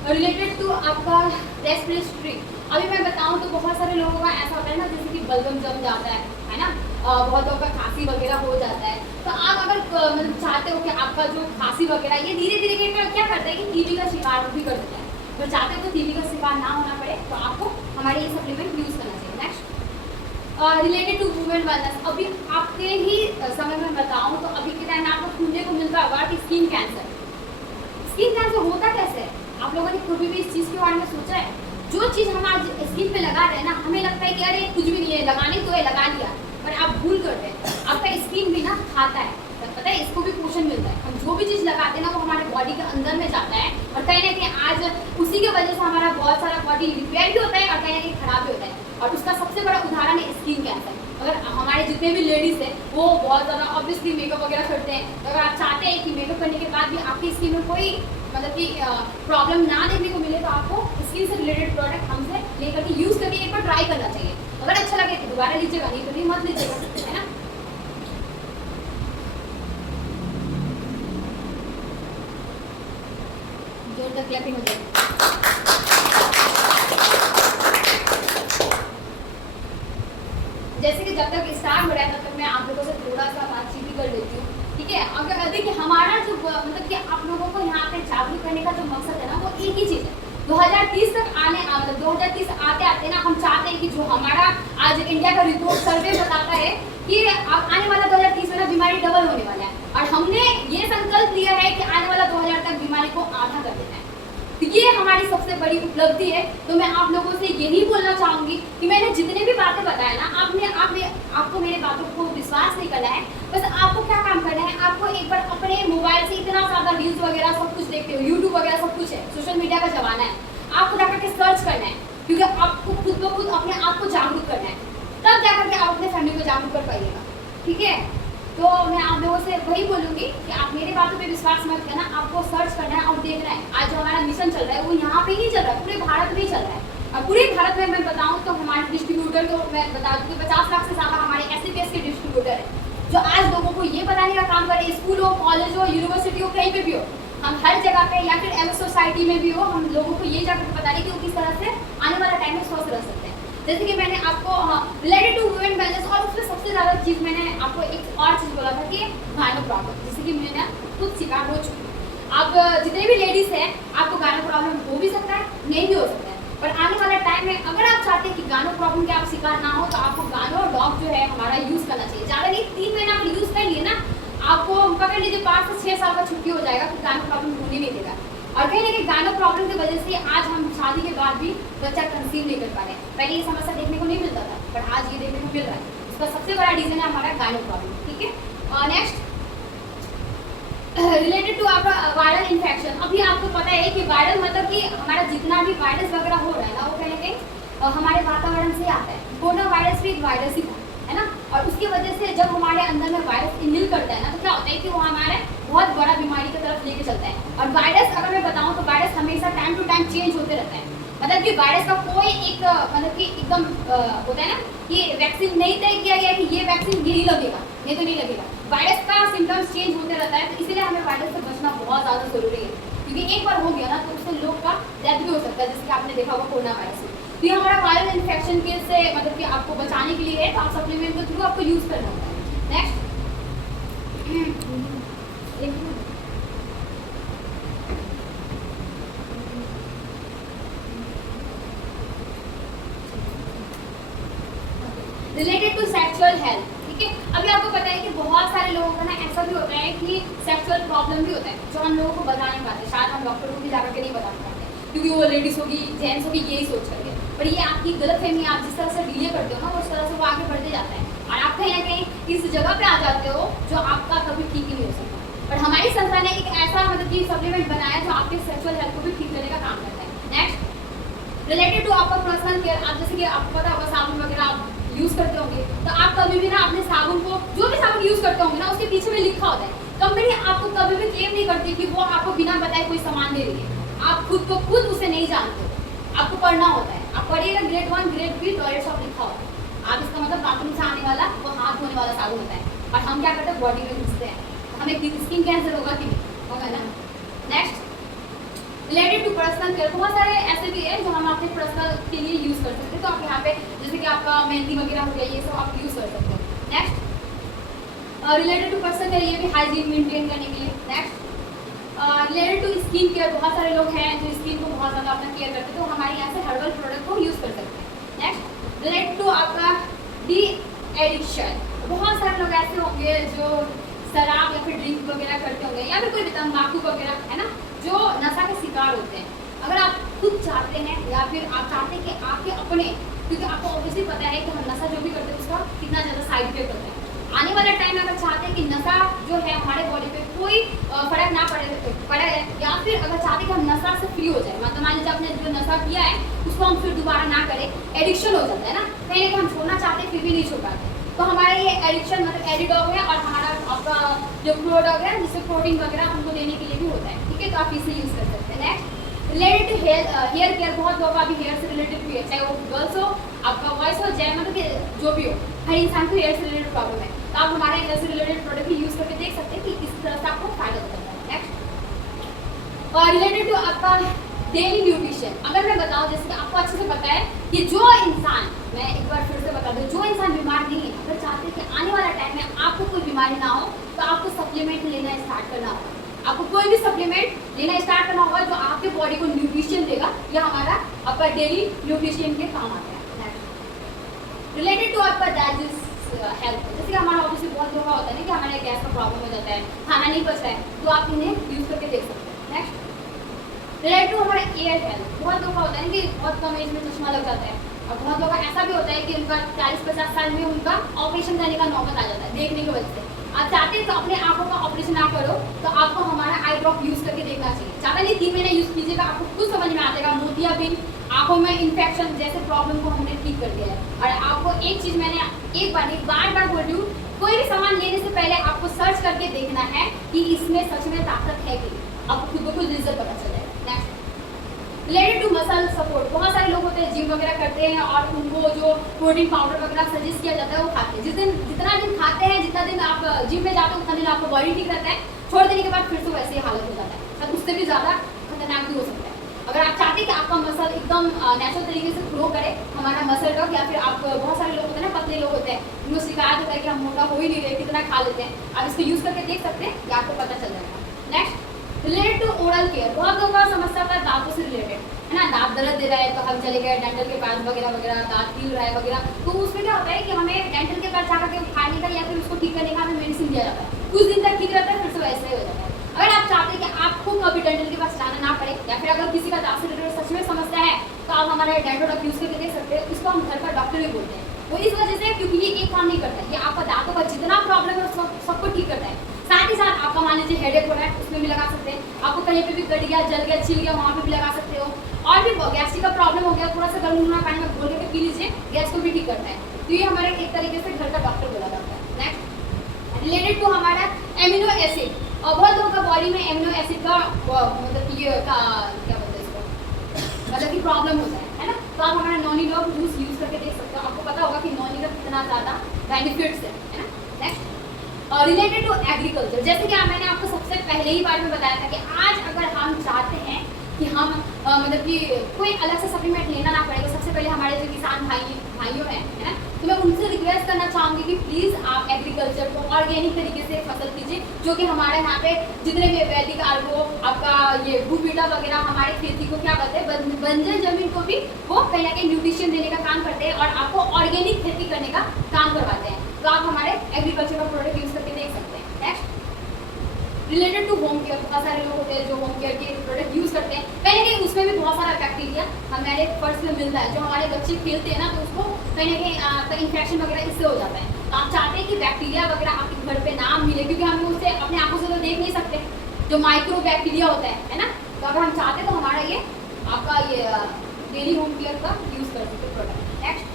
रिलेटेड टू आपका रेस्पिरेटरी, अभी मैं बताऊं तो बहुत सारे लोगों का ऐसा होता है ना, जैसे कि बलगम जम जाता है ना, बहुत लोगों का खांसी वगैरह हो जाता है। तो आप अगर मतलब चाहते हो कि आपका जो खांसी वगैरह ये धीरे धीरे क्या करता है कि टीबी का शिकार भी कर देता है, तो चाहते हो तो टीबी का शिकार ना होना पड़े तो आपको हमारे ये सप्लीमेंट यूज़ करना चाहिए। Next related to women wellness, अभी आपके ही समय में बताऊं तो अभी के टाइम में आपको सुनने को मिलता होगा कि स्किन कैंसर। स्किन कैंसर होता कैसे है? आप लोगों ने कभी भी इस चीज़ के बारे में सोचा है? जो चीज़ हम आज स्किन पे लगा रहे हैं ना, हमें लगता है कि अरे कुछ भी नहीं है, लगाने तो है, लगा लिया, पर आप भूल करते हैं आपका स्किन भी ना खाता है, पता है, इसको भी पोषण मिलता है। हम जो भी चीज़ लगाते हैं ना वो हमारे बॉडी के अंदर में जाता है, और कहीं ना कहीं आज उसी की वजह से हमारा बहुत सारा बॉडी रिपेयर भी होता है और कहीं ना कहीं खराब भी होता है। और उसका सबसे बड़ा उदाहरण है स्किन कैंसर। अगर हमारे जितने भी लेडीज़ हैं वो बहुत ज़्यादा ऑब्वियसली मेकअप वगैरह करते हैं, तो अगर आप चाहते हैं कि मेकअप करने के बाद भी आपकी स्किन में कोई मतलब कि प्रॉब्लम ना देखने को मिले, तो आपको स्किन से रिलेटेड प्रोडक्ट हमसे लेकर के यूज़ करके एक बार ट्राई करना चाहिए। अगर अच्छा लगे तो दोबारा लीजिएगा, नहीं तो नहीं मत लीजिएगा, है ना। जोरदार क्लैपिंग हो जाएगी। जैसे कि जब तक स्टार्ट हो रहा है तब तक मैं आप लोगों से थोड़ा सा बातचीत भी कर लेती हूँ, ठीक है। अगर देखिए हमारा जो मतलब कि आप लोगों को यहाँ पे जागरूक करने का जो मकसद है ना वो एक ही चीज़ है। 2030 तक मतलब 2030 आते आते ना हम चाहते हैं कि जो हमारा आज इंडिया का रिपोर्ट सर्वे बताता है कि अब आने वाला 2030 में ना बीमारी डबल होने वाला है, और हमने ये संकल्प लिया है कि आने वाला 2000 तक बीमारी को आधा कर देना है। तो ये हमारी सबसे बड़ी उपलब्धि है। तो मैं आप लोगों से यही बोलना चाहूँगी कि मैंने जितने भी बातें बताया ना, आपको मेरे बातों को विश्वास नहीं करना है, बस आपको क्या काम करना है, आपको एक बार अपने मोबाइल से इतना ज़्यादा रील्स वगैरह सब कुछ देखते हो, यूट्यूब वगैरह सब कुछ है, सोशल मीडिया का जमाना है, आपको जाकर के सर्च करना है, क्योंकि आपको खुद ब खुद अपने आप को जागरूक करना है, तब जाकर के आप अपने फैमिली को जागरूक कर पाइएगा, ठीक है। तो मैं आप लोगों से वही बोलूँगी कि आप मेरे बातों पे विश्वास मत करना, आपको सर्च करना है और देखना है। आज जो हमारा मिशन चल रहा है वो यहाँ पे नहीं चल रहा है, पूरे भारत में ही चल रहा है। और पूरे भारत में मैं बताऊँ तो हमारे डिस्ट्रीब्यूटर को मैं बता दूँ कि 50 लाख से ज़्यादा हमारे SCPS के डिस्ट्रीब्यूटर हैं, जो आज लोगों को ये बताने का काम करें, स्कूल हो, कॉलेज हो, यूनिवर्सिटी हो, कहीं पर भी हो, हम हर जगह पे या फिर MS सोसाइटी में भी हो, हम लोगों को ये जाकर बता दें कि वो किस तरह से आने वाला टाइम में स्वस्थ रह सकते हैं। जैसे कि मैंने आपको रिलेटेड टू वुमेन वेलनेस, और उसमें सबसे ज़्यादा चीज़ मैंने आपको एक और चीज़ बोला था कि गायनो प्रॉब्लम, जैसे कि मैंने खुद शिकार हो चुकी हूँ। अब जितने भी लेडीज़ हैं आपको गायनो प्रॉब्लम हो भी सकता है, नहीं भी हो सकता है, पर आने वाला टाइम में अगर आप चाहते हैं कि गायनो प्रॉब्लम के आप शिकार ना हो, तो आपको गायनो डॉग जो है हमारा यूज़ करना चाहिए। ज़्यादा नहीं, 3 महीना अगर यूज़ कर लिए ना, आपको पकड़ लीजिए 5 से 6 साल का छुट्टी हो जाएगा, तो गायनो प्रॉब्लम होने नहीं देगा। और कहीं ना कहीं गायनो प्रॉब्लम की वजह से आज हम शादी के बाद भी बच्चा कंसीव नहीं कर पा रहे हैं। पहले ये समस्या देखने को नहीं मिलता था, पर आज ये देखने को मिल रहा है। इसका सबसे बड़ा रीज़न है हमारा गायनो प्रॉब्लम, ठीक है। और नेक्स्ट रिलेटेड टू आपका वायरल इन्फेक्शन, अभी आपको पता है कि वायरल मतलब कि हमारा जितना भी वायरस वगैरह हो रहा है ना, वो कहीं ना कहीं हमारे वातावरण से आता है। कोरोना वायरस भी एक वायरस ही था, है ना। और उसकी वजह से जब हमारे अंदर में वायरस इनहेल करता है ना, तो क्या होता है कि वो हमारे बहुत बड़ा बीमारी की तरफ लेके चलता है। और वायरस अगर मैं बताऊं तो वायरस हमेशा टाइम टू टाइम चेंज होते रहता है, मतलब कि वायरस का कोई एक मतलब कि एकदम होता है ना कि वैक्सीन नहीं तय किया गया कि ये वैक्सीन यही लगेगा, नहीं तो नहीं लगेगा। वायरस का सिम्टम्स चेंज होते रहता है, तो इसीलिए हमें वायरस से बचना बहुत ज़्यादा जरूरी है, क्योंकि एक बार हो गया ना तो उससे लोग का डेथ भी हो सकता है, जैसे कि आपने देखा होगा कोरोना वायरस में। तो ये हमारा वायरल इन्फेक्शन के से मतलब कि आपको बचाने के लिए है, तो आप सप्लीमेंट के थ्रू आपको यूज़ करना होता है। Next related to sexual health, ठीक है। अभी आपको पता है कि बहुत सारे लोगों का ना ऐसा भी होता है कि सेक्सुअल प्रॉब्लम भी होता है, जो हम लोगों को बता नहीं पाते, शायद हम डॉक्टर को भी जाकर के नहीं बता पाते, क्योंकि वो लेडीज़ होगी, जेंट्स होगी, यही सोच करके। पर ये आपकी गलतफहमी, आप जिस तरह से डिले करते हो ना, उस तरह से वो आगे बढ़ते जाता है, और आप कहीं ना कहीं इस जगह पे आ जाते हो जो आपका कभी ठीक ही नहीं हो सकता। पर हमारी संस्था ने एक ऐसा मतलब कि सप्लीमेंट बनाया जो आपके सेक्सुअल हेल्थ को भी ठीक करने का काम करता है। नेक्स्ट रिलेटेड टू आपका पर्सनल केयर, आप जैसे कि आपको पता होगा साबुन वगैरह आप यूज़ करते होंगे, तो आप कभी भी ना अपने साबुन को, जो भी साबुन यूज़ करते होंगे ना, उसके पीछे में लिखा होता है। कंपनी आपको कभी भी क्लेम नहीं करती कि वो आपको बिना बताए कोई सामान दे रही है, आप खुद को खुद उसे नहीं जानते, आपको पढ़ना होता है। आप पढ़िएगा ग्रेड 1 ग्रेड 3 टॉयलेट शॉप लिखा होता है, आप इसका मतलब बाथरूम से आने वाला वो हाथ धोने वाला साबुन होता है, और हम क्या करते हैं बॉडी में घुसते हैं, हमें स्किन कैंसर होगा कि नहीं होगा ना। Next related to personal care, बहुत सारे ऐसे भी है जो हम अपने पर्सनल के लिए यूज़ कर सकते हैं। तो आप यहाँ पे जैसे कि आपका मेहंदी वगैरह हो गया, ये सब आप यूज़ कर सकते हो। Next related to personal care, ये भी हाइजीन मेंटेन करने के लिए। Next related to skin care, बहुत सारे लोग हैं जो स्किन को बहुत ज़्यादा अपना केयर करते हैं, तो हमारे यहाँ से हर्बल प्रोडक्ट को यूज़ कर सकते हैं। नेक्स्ट रिलेटेड टू आपका डी एडिक्शन, बहुत सारे लोग ऐसे होंगे जो शराब या फिर ड्रिंक वगैरह करते होंगे या फिर कोई भी तम्बाकू वगैरह, है ना, जो नशा के शिकार होते हैं। अगर आप खुद चाहते हैं या फिर आप चाहते हैं कि आपके अपने, क्योंकि आपको ऑब्वियसली पता है कि हम नशा जो भी करते हैं उसका कितना ज़्यादा साइड इफेक्ट होता है। आने वाला टाइम में अगर चाहते हैं कि नशा जो है हमारे बॉडी पे कोई फर्क ना पड़े या फिर अगर चाहते हैं कि हम नशा से फ्री हो जाए, मतलब मान लीजिए आपने जो नशा किया है उसको हम फिर दोबारा ना करें, एडिक्शन हो जाता है ना, कहीं ना कहीं हम छोड़ना चाहते हैं फिर भी नहीं छोड़ पाते, तो हमारा ये एडिक्शन मतलब एडिडॉग है और हमारा आपका जो प्रोडक्ट है जिससे प्रोटीन वगैरह हमको देने के लिए भी होता है, ठीक है, तो आप इसे यूज़ कर सकते हैं। Next related to hair care, बहुत लोग अभी हेयर से रिलेटेड भी है, चाहे वो गर्ल्स हो, आपका बॉयज हो, चाहे मतलब कि जो भी हो, हर इंसान को हेयर से रिलेटेड प्रॉब्लम है, तो आप हमारे हेयर से रिलेटेड प्रोडक्ट भी यूज़ करके देख सकते हैं कि किस तरह से आपको फायदा होता है। नेक्स्ट और रिलेटेड टू आपका डेली न्यूट्रिशन, अगर मैं बताऊं जैसे कि आपको अच्छे से पता है कि जो इंसान, मैं एक बार फिर से बता दूं, जो इंसान बीमार नहीं है, अगर चाहते हैं कि आने वाला टाइम में आपको कोई बीमारी ना हो, तो आपको सप्लीमेंट लेना स्टार्ट करना होगा। आपको कोई भी सप्लीमेंट लेना स्टार्ट करना होगा जो आपके बॉडी को न्यूट्रिशन देगा, या हमारा आपका डेली न्यूट्रिशन के काम आता है। रिलेटेड टू आपका डाइजेस्ट हेल्थ, जैसे कि हमारा ऑब्वियसली बहुत लोगों का होता है ना कि हमारे गैस का प्रॉब्लम हो जाता है, खाना नहीं पचता है, तो आप इन्हें यूज़ करके देख सकते हैं। नेक्स्ट रिलेटेड टू हमारा एयर हेल्थ, बहुत लोगों का होता है ना कि बहुत कम एज में चश्मा लग जाता है, और बहुत लोगों का ऐसा भी होता है कि उनका 40-50 साल में उनका ऑपरेशन करने का नौबत आ जाता है देखने की वजह से। आप चाहते हैं तो अपने आंखों का ऑपरेशन ना करो, तो आपको हमारा आई ड्रॉप यूज़ करके देखना चाहिए। ज़्यादा नहीं, 3 महीने यूज़ कीजिएगा, आपको कुछ समझ में आ जाएगा। मोतियाबिंद, आंखों में इन्फेक्शन जैसे प्रॉब्लम को हमने ठीक कर दिया है। और आपको एक चीज़ मैंने एक बार नहीं बार बोल रही हूँ, कोई भी सामान लेने से पहले आपको सर्च करके देखना है कि इसमें सच में ताकत है कि, आपको खुद ब खुद रिजल्ट पता चल जाएगा। Next related to muscle support, बहुत सारे लोग होते हैं जिम वगैरह करते हैं और उनको जो प्रोटीन पाउडर वगैरह सजेस्ट किया जाता है वो खाते हैं। जितना दिन खाते हैं, जितना दिन आप जिम में जाते हो, उतना दिन आपका बॉडी ठीक रहता है, छोड़ देने के बाद फिर से वैसे ही हालत हो जाता है, तो उससे भी ज़्यादा खतरनाक भी हो सकता है। अगर आप चाहते हैं कि आपका मसल एकदम नेचुरल तरीके से ग्रो करे, हमारा मसल डॉग, या फिर आप बहुत सारे लोग होते हैं ना, पतले लोग होते हैं, उनको शिकायत होता है कि हम मोटा हो ही नहीं रहे, कितना खा लेते हैं, आप इसको यूज़ करके देख सकते हैं, या आपको पता चल जाएगा। Next related to oral care, बहुत लोगों का समस्या होता है दांतों से रिलेटेड, है ना, दांत दर्द दे रहा है तो हम चले गए डेंटल के पास वगैरह वगैरह, दांत पील रहा है वगैरह, तो उसमें क्या होता है कि हमें डेंटल के पास जाकर के खाने का या फिर उसको ठीक करने का हमें मेडिसिन दिया जाता है, कुछ दिन तक ठीक रहता है, फिर से वैसे ही हो जाता है। अगर आप चाहते हैं कि आपको कभी डेंटल के पास जाना ना पड़े, या फिर अगर किसी का दांत से रिलेटेड सच में समस्या है, तो आप हमारा डेंटल डॉक्टर यूज़ करके देख सकते हैं। इसको हम घर का डॉक्टर भी बोलते हैं, वो इस वजह से क्योंकि ये एक काम नहीं करता है, ये आपका दांतों का जितना प्रॉब्लम है सबको ठीक करता है। साथ ही साथ आपका मान लीजिए हेडेक हो रहा है, उसमें भी लगा सकते हैं, आपको कहीं पे भी कट गया, जल गया, छिल गया, वहाँ पे भी लगा सकते हो। और भी गैस्ट्रिक का प्रॉब्लम हो गया, थोड़ा सा गर्म पानी में घोल के पी लीजिए, गैस को भी ठीक करता है, तो ये हमारे एक तरीके से घर का डॉक्टर बोला जाता है। नेक्स्ट रिलेटेड टू हमारा एमिनो एसिड, और बहुत लोगों का बॉडी में एमिनो एसिड का मतलब ये क्या बोलते हैं इसको, मतलब कि प्रॉब्लम होता है ना, तो आप हमारा नॉनी डॉग जूस यूज़ करके देख सकते हो, आपको पता होगा कि नॉनी का कितना ज़्यादा बेनिफिट्स है ना। नेक्स्ट रिलेटेड टू एग्रीकल्चर, जैसे कि मैंने आपको सबसे पहले ही बार में बताया था कि आज अगर हम चाहते हैं कि हम मतलब कि कोई अलग से सप्लीमेंट लेना ना पड़ेगा, सबसे पहले हमारे जो किसान भाइयों हैं, है ना, तो मैं उनसे रिक्वेस्ट करना चाहूँगी कि प्लीज़ आप एग्रीकल्चर को ऑर्गेनिक तरीके से फसल कीजिए, जो कि हमारे यहाँ पे जितने भी वैदिक आर्गो, आपका ये भूबीटा वगैरह हमारे खेती को क्या करते हैं, बंजर जमीन को भी वो कहीं ना कहीं न्यूट्रिशन देने का काम करते हैं और आपको ऑर्गेनिक खेती करने का काम करवाते हैं, तो आप हमारे एग्रीकल्चर का प्रोडक्ट यूज़ करके देख सकते हैं। Next related to home care, बहुत सारे लोग होते हैं जो होम केयर के प्रोडक्ट यूज़ करते हैं, कहीं ना कहीं उसमें भी बहुत सारा बैक्टीरिया हमारे फर्श में मिलता है, जो हमारे बच्चे खेलते हैं ना, तो उसको कहीं ना कहीं इन्फेक्शन वगैरह इससे हो जाता है। तो आप चाहते हैं कि बैक्टीरिया वगैरह आपके घर पे ना मिले, क्योंकि हम उसे अपने आंखों से तो देख नहीं सकते, जो माइक्रो बैक्टीरिया होता है ना, तो अगर हम चाहते हैं तो हमारा ये आपका ये डेली होम केयर का यूज़ कर सकते प्रोडक्ट। नेक्स्ट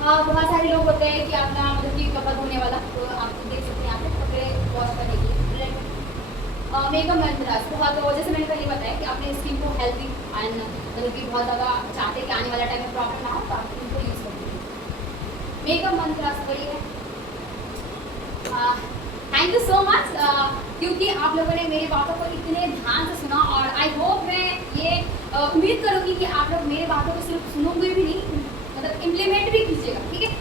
बहुत सारे लोग होते हैं कि अपना मतलब कि कपड़ा धोने वाला, तो आप देख सकते हैं यहाँ पे कपड़े वॉश करने के लिए मेकअप मंत्रास, बहुत जैसे मैंने पहले बताया कि अपने स्किन को हेल्दी एंड मतलब कि बहुत ज़्यादा चाहते हैं कि आने वाला टाइम में प्रॉब्लम ना हो, तो आप इनको यूज़ करते हैं। मेकअप मंत्रास वही है, थैंक यू सो मच, क्योंकि आप लोगों ने मेरी बातों को इतने ध्यान से सुना, और आई होप मैं ये उम्मीद करूँगी कि आप लोग मेरी बातों को सिर्फ सुनोगे भी नहीं, मतलब इम्प्लीमेंट भी कीजिएगा, ठीक है।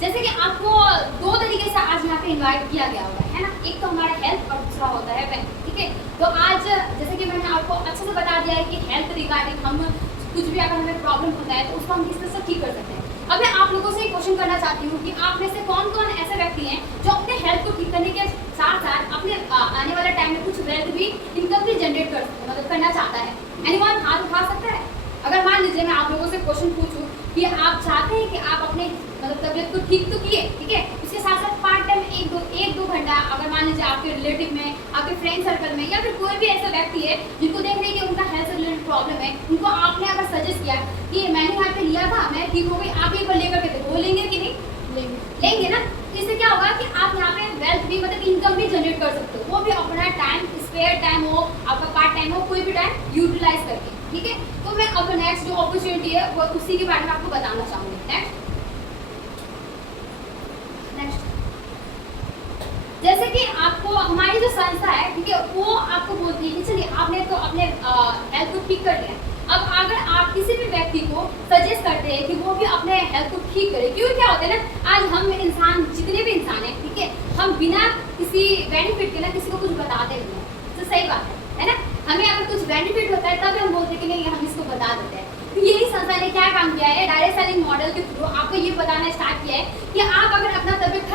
जैसे कि आपको दो तरीके से आज यहाँ पे इनवाइट किया गया होगा, है ना। एक तो हमारा हेल्थ और दूसरा होता है बैंक, ठीक है। तो आज जैसे कि मैंने आपको अच्छे से बता दिया है कि हेल्थ रिगार्डिंग हम कुछ भी अगर हमें प्रॉब्लम होता है तो उसको हम किस तरह से ठीक कर सकते हैं। अब मैं आप लोगों से एक क्वेश्चन करना चाहती हूँ कि आप में से कौन कौन ऐसे व्यक्ति हैं जो अपने हेल्थ को ठीक करने के साथ साथ अपने आने वाले टाइम में कुछ वेल्थ भी, इनकम भी जनरेट कर मतलब करना चाहता है। एनीवन हाथ उठा सकता है। अगर मान लीजिए मैं आप लोगों से क्वेश्चन पूछूं कि आप चाहते हैं कि आप अपने मतलब तबियत को ठीक तो किए, ठीक है, उसके साथ साथ पार्ट टाइम एक दो घंटा, अगर मान लीजिए आपके रिलेटिव में, आपके फ्रेंड सर्कल में, या फिर कोई भी ऐसा व्यक्ति है जिनको देख रहे हैं कि उनका हेल्थ से रिलेटेड प्रॉब्लम है, उनको आपने अगर सजेस्ट किया कि मैंने यहाँ पे लिया था, मैं ठीक हो गई, आप एक बार लेकर के देखो, वो लेंगे कि नहीं? लेंगे ना। तो इससे क्या होगा कि आप यहाँ पे वेल्थ भी मतलब इनकम भी जनरेट कर सकते हो, वो भी अपना टाइम, स्पेयर टाइम हो, आपका पार्ट टाइम हो, कोई भी टाइम यूटिलाइज करके, ठीक है। तो मैं अब नेक्स्ट जो अपॉर्चुनिटी है वो उसी के बारे में आपको बताना चाहूँगी। नेक्स्ट जैसे कि आपको हमारी जो संस्था है, ठीक है, वो आपको बोलती है कि चलिए आपने तो अपने हेल्थ को ठीक कर लिया, अब अगर आप किसी भी व्यक्ति को सजेस्ट करते हैं कि वो भी अपने हेल्थ को ठीक करे, क्योंकि क्या होता है ना, आज हम इंसान, जितने भी इंसान हैं, ठीक है, हम बिना किसी बेनिफिट के ना किसी को कुछ बताते नहीं हैं। तो सही बात है ना। हमें अगर कुछ बेनिफिट होता है तब हम बोलते हैं कि नहीं हम इसको बता देते हैं। तो यही संस्था ने क्या काम किया है, डायरेक्ट सेलिंग मॉडल के थ्रू आपको ये बताना स्टार्ट किया है कि आप अगर अपना तबियत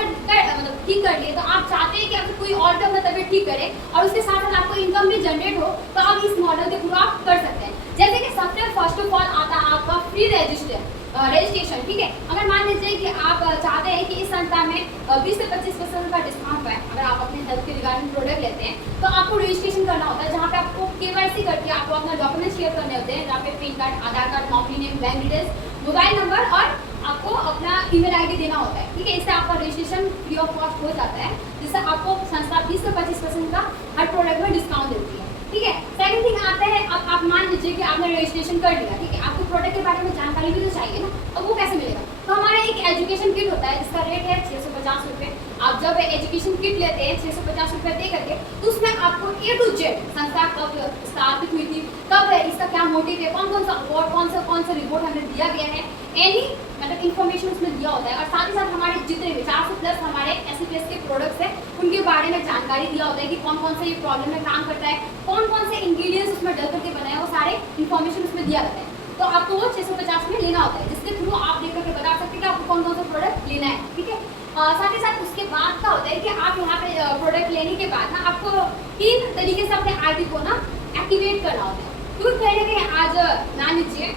मतलब ठीक कर लिए, तो आप चाहते हैं कि अगर कोई और भी अपना तबियत ठीक करे और उसके साथ साथ आपको इनकम भी जनरेट हो, तो आप इस मॉडल के थ्रू आप कर सकते हैं। जैसे कि सबसे फर्स्ट ऑफ ऑल आता है आपका फ्री रजिस्ट्रेशन, ठीक है। अगर मान लीजिए कि आप चाहते हैं कि इस संस्था में 20 से 25% का डिस्काउंट पाए, अगर आप अपने हेल्थ के रिगार्डिंग प्रोडक्ट लेते हैं, तो आपको रजिस्ट्रेशन करना होता है, जहाँ पे आपको KYC करके आपको अपना डॉक्यूमेंट शेयर करने होते हैं, जहाँ पे PAN card, Aadhaar card, nominee name, bank details, mobile number और आपको अपना ईमेल आईडी देना होता है, ठीक है। इससे आपका रजिस्ट्रेशन फ्री ऑफ कॉस्ट हो जाता है, जिससे आपको संस्था 20 से 25% का हर प्रोडक्ट में डिस्काउंट देती है, ठीक है। सेकंड थिंग आता है, अब आप मान लीजिए कि आपने रजिस्ट्रेशन कर लिया, ठीक है, आपको प्रोडक्ट के बारे में जानकारी भी तो चाहिए ना, अब वो कैसे मिलेगा? तो हमारा एक एजुकेशन किट होता है जिसका रेट है 650 रुपये। आप जब एजुकेशन किट लेते हैं 650 रुपये दे करके, तो उसमें आपको A to Z संस्था कब स्थापित हुई थी, कब है, इसका क्या मोटिव है, कौन कौन सा अवार्ड, कौन सा रिपोर्ट हमें दिया गया है, एनी मतलब इन्फॉर्मेशन उसमें दिया होता है। और साथ ही साथ हमारे जितने भी 400 प्लस हमारे SCPS के प्रोडक्ट्स हैं, उनके बारे में जानकारी दिया होता है कि कौन कौन से ये प्रॉब्लम में काम करता है, कौन कौन से इंग्रेडिएंट्स उसमें डल करके बनाए, वो सारे इन्फॉर्मेशन उसमें दिया रहता है। तो आपको वो 650 में लेना होता है, जिसके थ्रू आप लेकर के बता सकते हैं कि आपको कौन कौन सा प्रोडक्ट लेना है, ठीक है। साथ ही साथ उसके बाद क्या होता है कि आप यहाँ पे प्रोडक्ट लेने के बाद ना आपको 3 तरीके से अपने ID को ना एक्टिवेट करना होता है। क्योंकि कहीं ना कहीं आज मान लीजिए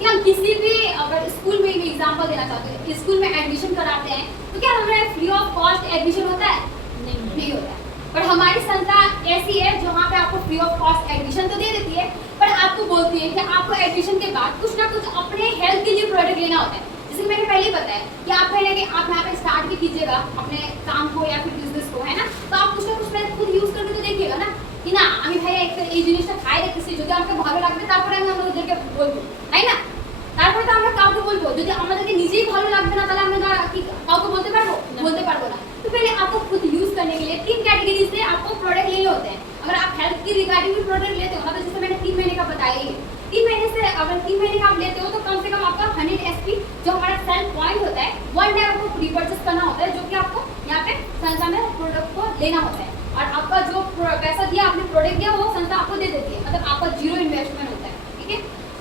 कि हम किसी भी अगर स्कूल में भी एग्जाम्पल देना चाहते हैं, स्कूल में एडमिशन कराते हैं, तो क्या हमें फ्री ऑफ कॉस्ट एडमिशन होता है? नहीं होता है। पर हमारी संस्था ऐसी है जहाँ पे आपको फ्री ऑफ कॉस्ट एडमिशन तो दे देती है, पर आपको बोलती है कि आपको एडमिशन के बाद कुछ ना कुछ अपने हेल्थ के लिए प्रोडक्ट लेना होता है। जैसे मैंने पहले ही बताया कि आप कहेंगे कि आप यहाँ पे स्टार्ट भी कीजिएगा अपने काम को या फिर बिजनेस को, है ना, तो आप कुछ ना कुछ पहले खुद यूज करके तो देखिएगा ना कि ना আমি ভাই একটা এই জিনিসটা খাই দেখতেছি, যদি আমাকে ভালো লাগবে তারপরে আমি আমাদেরকে বলবো, তাই না? তারপরে তো আমরা কাউকে বলবো, যদি আমাদেরকে নিজেই ভালো লাগবে না তাহলে আমরা কি কাউকে বলতে পারবো না। तो पहले आपको खुद यूज करने के लिए 3 कैटेगरी से आपको प्रोडक्ट लेने होते हैं। अगर आप हेल्थ की रिगार्डिंग भी प्रोडक्ट लेते हो ना, तो जैसे मैंने 3 महीने का बताया ही है, 3 महीने से अगर 3 महीने का आप लेते हो तो कम से कम आपका 100 SP जो हमारा सेल पॉइंट होता है 1 डे आपको रिपर्चेस करना होता है, जो कि आपको यहाँ पे संस्था में प्रोडक्ट को लेना होता है। और आपका जो पैसा दिया आपने प्रोडक्ट दिया वो संस्था आपको दे देती है, मतलब आपका 0 इन्वेस्टमेंट होता है, ठीक है।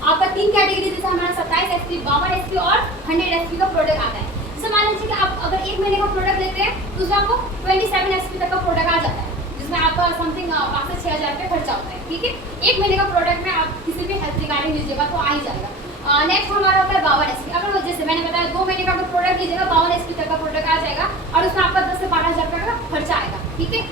आपका 3 कैटेगरी जैसे हमारा 27 SP, 52 SP और 100 SP का प्रोडक्ट आता है। जैसे मान लीजिए कि आप अगर 1 महीने का प्रोडक्ट लेते हैं तो उसमें आपको 27 SP तक का प्रोडक्ट आ जाता है, जिसमें आपका समथिंग 5 से 6 हज़ार रुपये खर्चा होता है, ठीक है। 1 महीने का प्रोडक्ट में आप किसी भी हेल्थ रिगार्डिंग लीजिएगा तो आ ही जाएगा। नेक्स्ट हमारा होता है 52 SP। अगर जैसे मैंने बताया 2 महीने का अगर प्रोडक्ट लीजिएगा 52 SP तक का प्रोडक्ट आ जाएगा और उसमें आपका 10 से 12 हज़ार रुपये का खर्चा आएगा, ठीक है।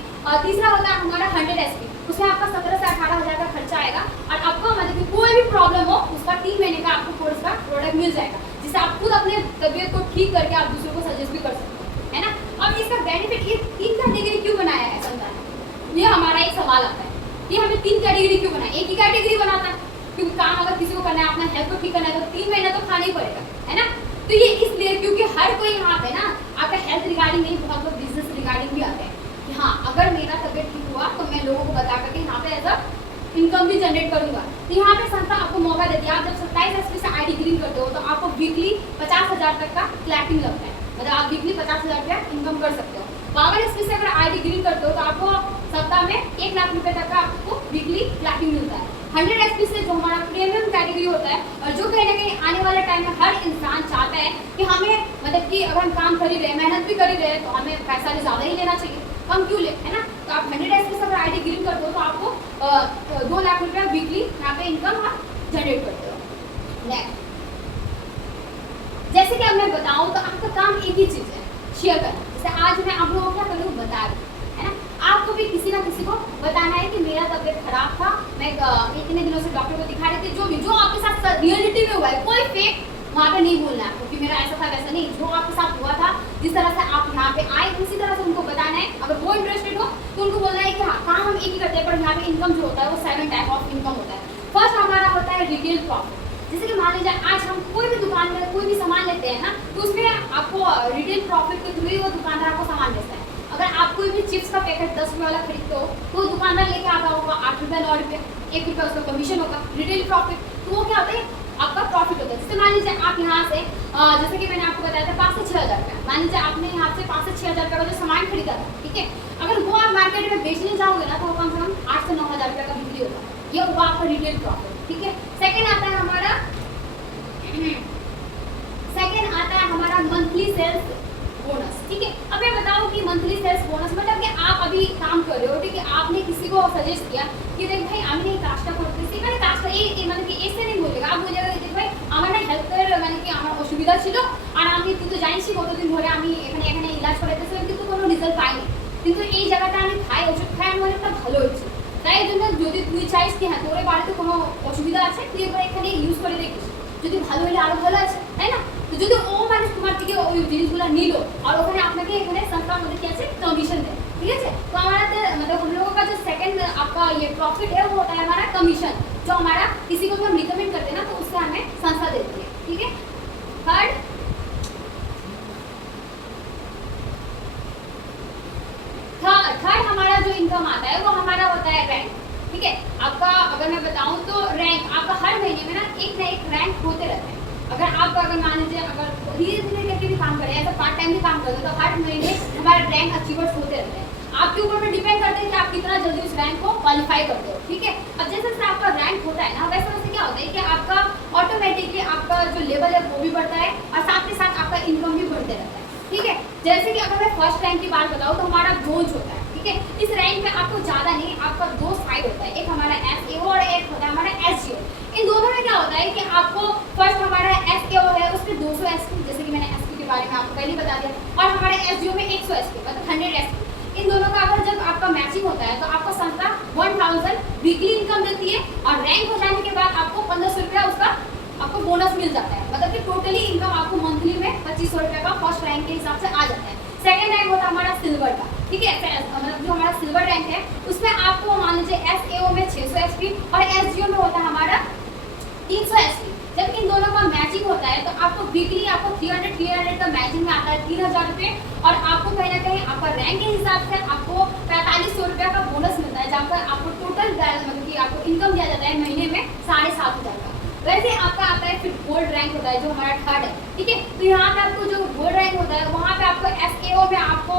तीसरा होता है हमारा 100 SP, उसमें आपका 17 से 18 हज़ार का खर्चा आएगा और आपको मतलब कोई भी प्रॉब्लम हो उसका 3 महीने का आपको कोर्स का प्रोडक्ट मिल जाएगा, जिससे आप खुद अपने तबियत को ठीक करके आप दूसरों को सजेस्ट भी कर सकते हैं, है ना। अब इसका बेनिफिट ये 3 कैटेगरी क्यों बनाया है संस्था ने, ये हमारा एक सवाल आता है कि हमें 3 कैटेगरी क्यों बनाया, एक ही कैटेगरी बनाता है, क्योंकि काम अगर किसी को करना है, अपना हेल्थ को ठीक करना है तो 3 महीना तो खाना ही पड़ेगा, है ना। तो ये इसलिए क्योंकि हर कोई यहाँ पे ना आपका हेल्थ रिगार्डिंग नहीं, बहुत लोग बिजनेस रिगार्डिंग भी आते हैं कि हाँ अगर मेरा तबियत ठीक हुआ तो मैं लोगों को बता करके यहाँ पे एज इनकम भी जनरेट करूंगा। तो यहाँ पे संस्था आपको मौका देती है। आप जब 27 एसपी से आईडी ग्रीन करते हो तो आपको वीकली 50,000 तक का क्लैपिंग लगता है, मतलब आप वीकली 50,000 रुपया इनकम कर सकते हो। पावर एसपी से अगर आईडी ग्रीन करते हो तो आपको सप्ताह में 1 लाख रुपए तक का आपको वीकली क्लैपिंग मिलता है। 100 एसपी से जो हमारा प्रीमियम कैटेगरी होता है, और जो कहीं ना कहीं आने वाले टाइम में हर इंसान चाहता है कि हमें मतलब कि अगर हम काम कर ही रहे, मेहनत भी कर ही रहे, तो हमें पैसा भी ज़्यादा ही लेना चाहिए, कम क्यों ले, है ना। तो आप 100 एसपी से अगर आईडी ग्रीन करते हो तो आपको 2 लाख रुपया वीकली यहाँ पे इनकम आप जनरेट करते हो। नेक्स्ट, जैसे कि अब मैं बताऊँ तो आपका काम एक ही चीज़ है, शेयर करना। जैसे आज मैं आप लोगों को क्या करूँ बता रही हूँ, है ना। आपको भी किसी ना किसी को बताना है कि मेरा तबियत खराब था, मैं इतने दिनों से डॉक्टर को दिखा रही थी, जो आपके साथ रियलिटी में हुआ है, कोई फेक वहाँ पे नहीं बोलना है आपको कि मेरा ऐसा था वैसा नहीं। जो आपके साथ हुआ था, जिस तरह से आप यहाँ पे आए, उसी तरह से उनको बताना है। अगर वो इंटरेस्टेड हो तो उनको बोलना है कि हाँ काम हम एक ही करते हैं, पर यहाँ पे इनकम जो होता है वो 7 टाइप ऑफ इनकम होता है। फर्स्ट हमारा होता है रिटेल प्रॉफिट। जैसे कि मान लीजिए आज हम कोई भी दुकान में कोई भी सामान लेते हैं ना, तो उसमें आपको रिटेल प्रॉफिट के थ्रू ही वो दुकानदार आपको सामान बेचता है। अगर आप कोई भी चिप्स का पैकेट 10 रुपये वाला खरीदते हो तो दुकानदार लेके आता होगा 8 रुपये 9 रुपये, 1 रुपये उसका कमीशन होगा, रिटेल प्रॉफिट। तो वो क्या होता है, आपका प्रॉफिट होता है। जैसे मान लीजिए आप यहाँ से जैसे कि मैंने आपको बताया था 5 से 6,000 रुपया, मान लीजिए आपने यहाँ से 5 से 6,000 रुपये का जो सामान खरीदा था, ठीक है, अगर वो आप मार्केट में बेचने जाओगे ना तो वो कम से कम 8 से 9,000 रुपये का बिक्री होगा। ये हुआ आपका रिटेल प्रॉफिट, ठीक है। सेकेंड आता है हमारा मंथली सेल्स बोनस, ठीक है। अब मैं बताऊं कि मंथली सेल्स बोनस मतलब कि आप अभी काम कर रहे हो, ठीक है, आपने किसी को सजेस्ट किया कि देख भाई আমি এই কাজটা করতেছি, মানে কাজটা এই মানে কি এসে नहीं बोलेगा, आप बोलेगा देख भाई আমার না হেলথের মানে কি আমার অসুবিধা ছিল, আর আমি তুই তো জানিসই কতদিন ধরে আমি এখানে ইলাজ করাইতেছিলাম কিন্তু কোনো রেজাল্ট পাইনি, কিন্তু এই জায়গাটা আমি খাই ওষুধ খাই আমার একটা ভালো হচ্ছে। তাই জন্য যদি তুই চাইস কি হ্যাঁ তোর বাড়িতে কোনো অসুবিধা আছে তুই একবার এখানে ইউজ করে দেখিস, যদি ভালো হলে আরো ভালো আছে, তাই না। तो যদি ও মানুষ তোমার থেকে ওই জিনিসগুলো নিল और ওখানে আপনাকে এখানে संस्था मतलब क्या है कमीशन दे, ठीक है। तो हमारा मतलब हम लोगों का जो सेकंड आपका ये प्रॉफिट है वो होता है हमारा कमीशन, जो हमारा किसी को भी हम रिकमेंड करते हैं ना तो उससे हमें संस्था देती है, ठीक है। थर्ड हमारा जो इनकम आता है वो हमारा होता है रैंक, ठीक है। आपका अगर मैं बताऊं तो रैंक आपका हर महीने में ना एक रैंक होते रहते हैं। अगर मान लीजिए अगर धीरे धीरे करके भी काम करें, ऐसा पार्ट टाइम भी काम करें तो हर महीने हमारे रैंक अचीवर्स होते रहते हैं। आपके ऊपर में डिपेंड करते हैं कि आप कितना जल्दी उस रैंक को क्वालिफाई करते हो, ठीक है। अब जैसे जैसे आपका रैंक होता है ना वैसे वैसे क्या होता है कि आपका ऑटोमेटिकली आपका जो लेवल है वो भी बढ़ता है और साथ के साथ आपका इनकम भी बढ़ते रहता है, ठीक है। जैसे कि अगर मैं फर्स्ट रैंक की बात बताऊँ तो हमारा ब्रोंज होता है, ठीक है। इस रैंक में आपको ज़्यादा नहीं, आपका 2 साइड होता है, एक हमारा SAO और एक होता है हमारा SGO। इन दोनों में क्या होता है कि आपको फर्स्ट हमारा SAO है उस पर 200 SP, जैसे कि मैंने SP के बारे में आपको पहले बता दिया, और हमारे SGO में 100 SP मतलब 100 SP। इन दोनों का अगर जब आपका मैचिंग होता है तो आपको संस्था 1000 वीकली इनकम देती है और रैंक हो जाने के बाद आपको 1500 रुपया उसका आपको बोनस मिल जाता है, मतलब कि टोटली इनकम आपको मंथली में 2500 रुपये का फर्स्ट रैंक के हिसाब से आ जाता है। सेकेंड रैंक होता है हमारा सिल्वर का, ठीक है। मतलब जो हमारा सिल्वर रैंक है उसमें आपको मान लीजिए SAO में 600 SP और SGO में होता है हमारा 300 SP। जब इन दोनों का मैचिंग होता है तो आपको वीकली आपको 300 का मैचिंग में आता है 3000 रुपये, और आपको कहीं ना कहीं आपका रैंक के हिसाब से आपको 4500 रुपये का बोनस मिलता है, जहाँ पर आपको टोटल मतलब कि आपको इनकम दिया जाता है महीने में 7500 का। वैसे आपका आता है फिर गोल्ड रैंक होता है जो हमारा थर्ड है, ठीक है। तो यहाँ पे आपको जो गोल्ड रैंक होता है वहाँ पे आपको SAO में आपको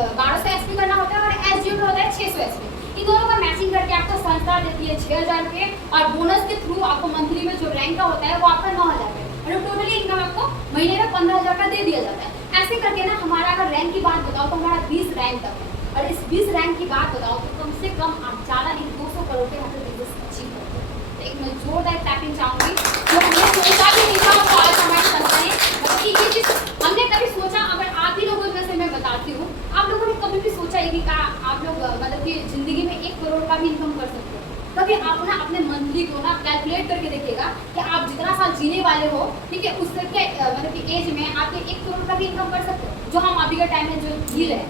1200 SP करना होता है और SGO में होता है 600 SP। इन दोनों का मैचिंग करके आपको संस्था देती है 6000 रुपये और बोनस के थ्रू आपको मंथली में जो रैंक का होता है वो आपका 9000 रुपये, मतलब टोटली इनकम आपको महीने में 15000 का दे दिया जाता है। ऐसे करके ना हमारा अगर रैंक की बात बताओ तो हमारा 20 रैंक तक है, और इस 20 रैंक की बात बताओ तो कम से कम आप ज़्यादा नहीं 200 करोड़ के यहाँ पे बिजनेस अचीव करते हैं। तो एक मैं जोरदार टैपिंग चाहूँगी जो हमने सोचा भी नहीं था और आज हमारी संस्था ने मतलब ये चीज़ हमने कभी सोचा, अगर आप ही लोगों में से मैं बताती हूँ, आप लोगों ने कभी भी सोचा है कि क्या आप लोग मतलब कि ज़िंदगी में 1 करोड़ का भी इनकम कर सकते हो? कभी आप ना अपने मंथली को ना कैलकुलेट करके देखिएगा कि आप जितना साल जीने वाले हो, ठीक है, उससे के मतलब कि एज में आप 1 करोड़ का भी इनकम कर सकते हो, जो हम अभी के टाइम में जो जी रहे हैं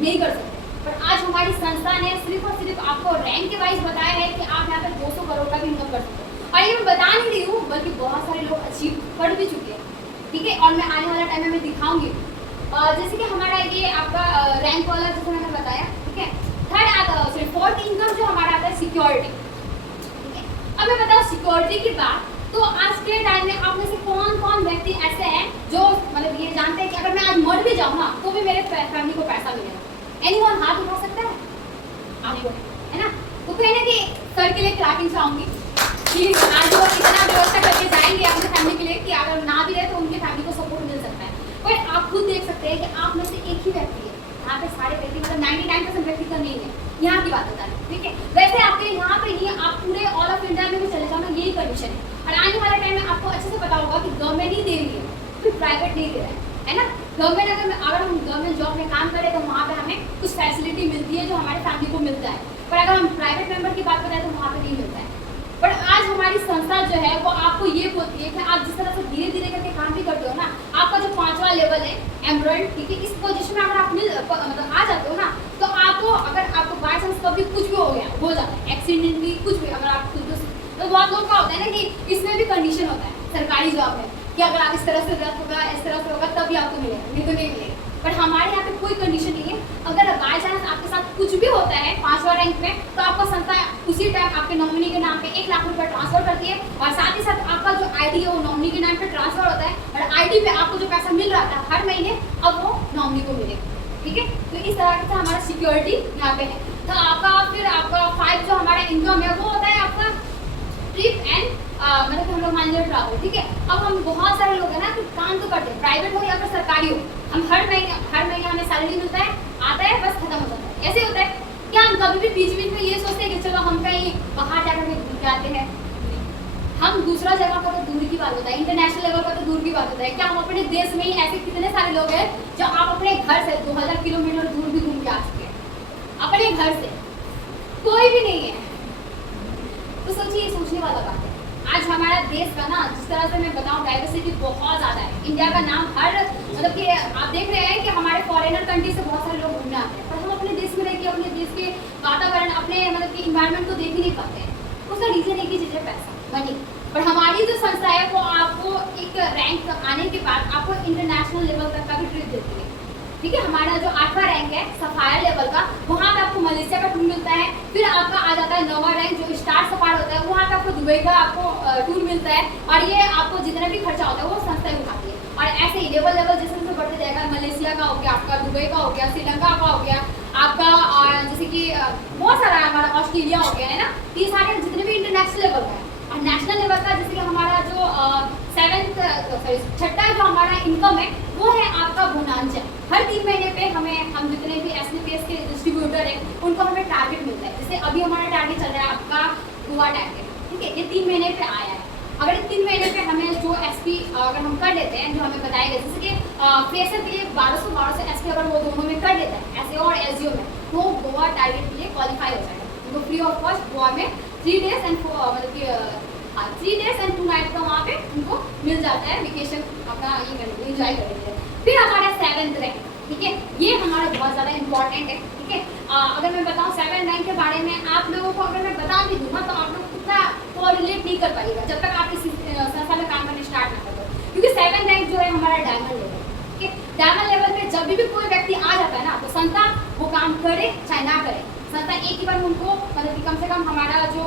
नहीं कर सकते। पर आज हमारी संस्था ने सिर्फ और सिर्फ आपको रैंक के वाइज बताया है कि आप यहाँ पे 200 करोड़ का भी इनकम कर सकते हो। और ये मैं बता नहीं रही हूँ बल्कि बहुत सारे लोग अचीव कर भी चुके हैं, ठीक है। और मैं आने वाला टाइम में मैं दिखाऊंगी जैसे कि हमारा ये आपका रैंक वाला जैसे मैंने बताया, ठीक है। थर्ड आता है, फोर्थ इनकम जो हमारा आता है सिक्योरिटी, ठीक है। अब मैं बताऊँ सिक्योरिटी की बात, तो आज के टाइम में आप में से कौन कौन व्यक्ति ऐसे हैं जो मतलब ये जानते हैं कि अगर मैं आज मर भी जाऊँ ना तो भी मेरे फैमिली को पैसा मिलेगा। एनीवन हाथ उठा सकता है? आगे बढ़े, है ना। तो कहने की सर के लिए क्लैपिंग चाहूंगी कि आज वो इतना व्यवस्था करके जाएंगे अपने फैमिली के लिए कि अगर ना भी रहे तो उनके फैमिली को सपोर्ट मिल सकता है। पर आप खुद देख सकते हैं कि आप में से एक ही व्यक्ति है, यहाँ पे सारे व्यक्ति मतलब 99% व्यक्ति का नहीं है, यहाँ की बात बता रहे हैं, ठीक है। वैसे आपके यहाँ पे नहीं, आप पूरे ऑल ऑफ इंडिया में भी चले जाओ ना, यही कंडीशन है। और आने वाले टाइम में आपको अच्छे से पता होगा कि गवर्नमेंट ही दे रही है, फिर प्राइवेट नहीं दे रहा है ना। गवर्नमेंट अगर हम गवर्नमेंट जॉब में काम करें तो वहाँ पे हमें कुछ फैसिलिटी मिलती है जो हमारे फैमिली को मिलता है, पर अगर हम प्राइवेट मेंबर की बात करें तो वहाँ पे नहीं मिलता है। बट आज हमारी संस्था जो है वो आपको ये बोलती है कि आप जिस तरह से धीरे धीरे करके काम भी करते हो ना, आपका जो 5वां लेवल है एमरल्ड, ठीक है, इस पोजीशन में अगर आप मतलब आ जाते हो ना, तो आपको अगर आपको बाय चांस कभी कुछ भी हो गया, हो जाता है एक्सीडेंटली कुछ भी, अगर आप कुछ तो बहुत लोग का होता है ना कि इसमें भी कंडीशन होता है सरकारी जॉब में कि अगर आप इस तरह से रख होगा, इस तरह से होगा तभी आपको मिलेगा, नहीं तो नहीं मिलेगा। बट हमारे यहाँ पे कोई कंडीशन नहीं है। अगर बाय चांस आपके साथ कुछ भी होता है 5वां रैंक में, तो आपको संस्था उसी टाइम आपके नॉमिनी के नाम पे 1 लाख रुपए ट्रांसफर करती है, और साथ ही साथ आपका जो आईडी है वो नॉमिनी के नाम पे ट्रांसफर होता है, और आईडी पे आपको जो पैसा मिल रहा था हर महीने अब वो नॉमिनी को मिलेगा, ठीक है। तो इस तरह से हमारा सिक्योरिटी यहाँ पे है। तो आपका फिर आपका 5 जो हमारा इनकम है वो होता है आपका ट्रिप एंड मतलब कि हम लोग मान लीजिए ट्रैवल, ठीक है। अब हम बहुत सारे लोग हैं ना कि काम तो करते हैं, प्राइवेट हो या फिर सरकारी हो, हम हर महीने हमें सैलरी मिलता है, आता है, बस खत्म हो जाता है। ऐसे होता है क्या हम कभी भी बीच में ये सोचते हैं कि चलो हम कहीं बाहर जाकर के घूम के आते हैं? हम दूसरा जगह का तो दूर की बात होता है, इंटरनेशनल लेवल का तो दूर की बात होता है, क्या हम अपने देश में ही ऐसे कितने सारे लोग हैं जो आप अपने घर से 2000 किलोमीटर दूर भी घूम के आ चुके हैं अपने घर से? कोई भी नहीं है। तो सोचिए, सोचने वाला बात है। आज हमारा देश का ना, जिस तरह से मैं बताऊं, डाइवर्सिटी बहुत ज़्यादा है। इंडिया का नाम हर मतलब कि आप देख रहे हैं कि हमारे फॉरेनर कंट्री से बहुत सारे लोग घूमने आते हैं, पर हम अपने देश में रह के अपने देश के वातावरण, अपने मतलब कि इन्वायरमेंट को देख ही नहीं पाते हैं। उसका रीज़न है कि जैसे पैसा, मनी। पर हमारी जो संस्था है वो आपको एक रैंक आने के बाद आपको इंटरनेशनल लेवल तक का भी ट्रिप देती है, ठीक है। हमारा जो 8वां रैंक है सफायर लेवल का, वहाँ पे आपको मलेशिया का टूर मिलता है। फिर आपका आ जाता है 9वां रैंक जो स्टार सफायर होता है, वहाँ पे आपको दुबई का आपको टूर मिलता है, और ये आपको जितना भी खर्चा होता है वो संस्था ही उठाती है। और ऐसे ही लेवल जैसे जैसे बढ़ते जाएगा, मलेशिया का हो गया, आपका दुबई का हो गया, श्रीलंका का हो गया, आपका जैसे कि बहुत सारा हमारा ऑस्ट्रेलिया हो गया, है ना। ये सारे जितने भी इंटरनेशनल लेवल का है। और नेशनल लेवल का जैसे कि हमारा जो 6ठा जो हमारा इनकम है वो है आपका बोनांचा। हर 3 महीने पे हम जितने भी SNPS के डिस्ट्रीब्यूटर हैं उनको हमें टारगेट मिलता है। जैसे अभी हमारा टारगेट चल रहा है आपका गोवा टारगेट, ठीक है, ये 3 महीने पे आया है। अगर इस 3 महीने पे हमें जो SP अगर हम कर लेते हैं, जो हमें बताया गया, जैसे कि फ्रेशर के लिए 1200 SP अगर वो दोनों में कर लेता है, SAO और SGO में, वो गोवा टारगेट के लिए क्वालिफाई हो जाएगा। उनको फ्री ऑफ कॉस्ट गोवा में 3 डेज एंड 4 मतलब 3 डेज एंड 2 नाइट का वहाँ पे उनको मिल जाता है, वेकेशन अपना ये करेंगे, इंजॉय करेंगे। फिर हमारा 7th रैंक, ठीक है, ये हमारा बहुत ज़्यादा इंपॉर्टेंट है, ठीक है। अगर मैं बताऊँ 7th रैंक के बारे में आप लोगों को अगर मैं बता भी दूँ ना, तो आप लोग उतना कोरिलेट नहीं कर पाएगा जब तक आप इस संस्था में काम करने स्टार्ट ना करो, क्योंकि 7th रैंक जो है हमारा डायमंड लेवल, ठीक है। डायमंड लेवल पे जब भी कोई व्यक्ति आ जाता है ना, तो संस्था वो काम करे चाहे ना करे, संस्था एक ही बार उनको मतलब कि कम से कम हमारा जो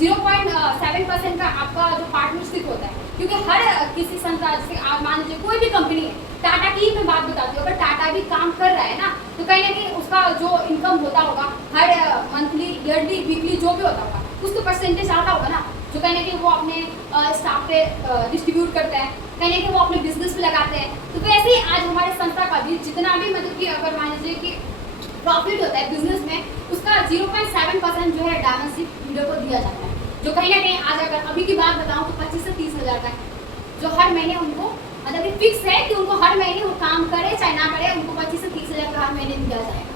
0.7% का आपका जो पार्टनरशिप होता है, क्योंकि हर किसी संस्था, जैसे आप मान लीजिए कोई भी कंपनी है, टाटा की मैं बात बताती हूँ, अगर टाटा भी काम कर रहा है ना, तो कहीं ना कहीं उसका जो इनकम होता होगा हर मंथली, ईयरली, वीकली जो भी होता होगा, कुछ तो परसेंटेज आता होगा ना, जो कहीं ना कहीं वो अपने स्टाफ पे डिस्ट्रीब्यूट करते हैं, कहीं ना कहीं वो अपने बिजनेस पे लगाते हैं। तो वैसे ही आज हमारे संस्था का भी जितना भी मतलब कि अगर मान लीजिए कि प्रॉफिट होता है बिजनेस में, उसका 0.7% जो है डायमंडशिप लीडर को दिया जाता है, जो कहीं ना कहीं आज अगर अभी की बात बताऊं तो 25 से 30 हज़ार का है, जो हर महीने उनको मतलब कि फिक्स है कि उनको हर महीने वो काम करे चाहे ना करे, उनको 25 से 30 हज़ार का हर महीने दिया जाएगा।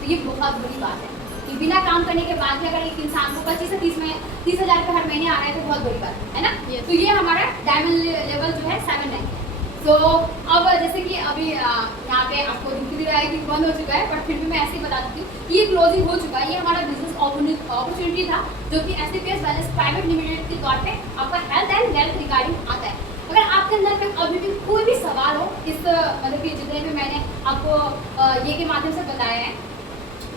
तो ये बहुत बड़ी बात है कि बिना काम करने के बाद भी अगर एक इंसान को 25 से 30 हज़ार का हर महीने आ रहा है तो बहुत बड़ी बात है ना। तो ये हमारा डायमंड लेवल जो है 7 रैंक है। तो अब जैसे कि अभी यहाँ पे आपको दिख भी रहा है कि बंद हो चुका है, बट फिर भी मैं ऐसे ही बता देती हूँ कि ये क्लोजिंग हो चुका है। ये हमारा बिजनेस अपॉर्चुनिटी था जो कि SNPS वेलनेस प्राइवेट लिमिटेड के तौर पे आपका हेल्थ एंड वेल्थ रिगार्डिंग आता है। अगर आपके अंदर में अभी भी कोई भी सवाल हो इस मतलब कि जितने भी मैंने आपको ये के माध्यम से बताया है,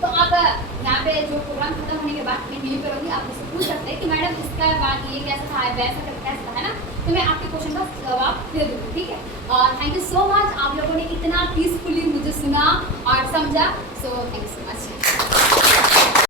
तो आप यहाँ पे जो प्रोग्राम खत्म होने के बाद मैं टीवी करूँगी, आप मुझसे पूछ सकते हैं कि मैडम इसका बाद ये कैसा था, वैसा कैसा था, है ना। तो मैं आपके क्वेश्चन का जवाब दे दूँगी, ठीक है। और थैंक यू सो मच, आप लोगों ने इतना पीसफुली मुझे सुना और समझा, so thank you so much.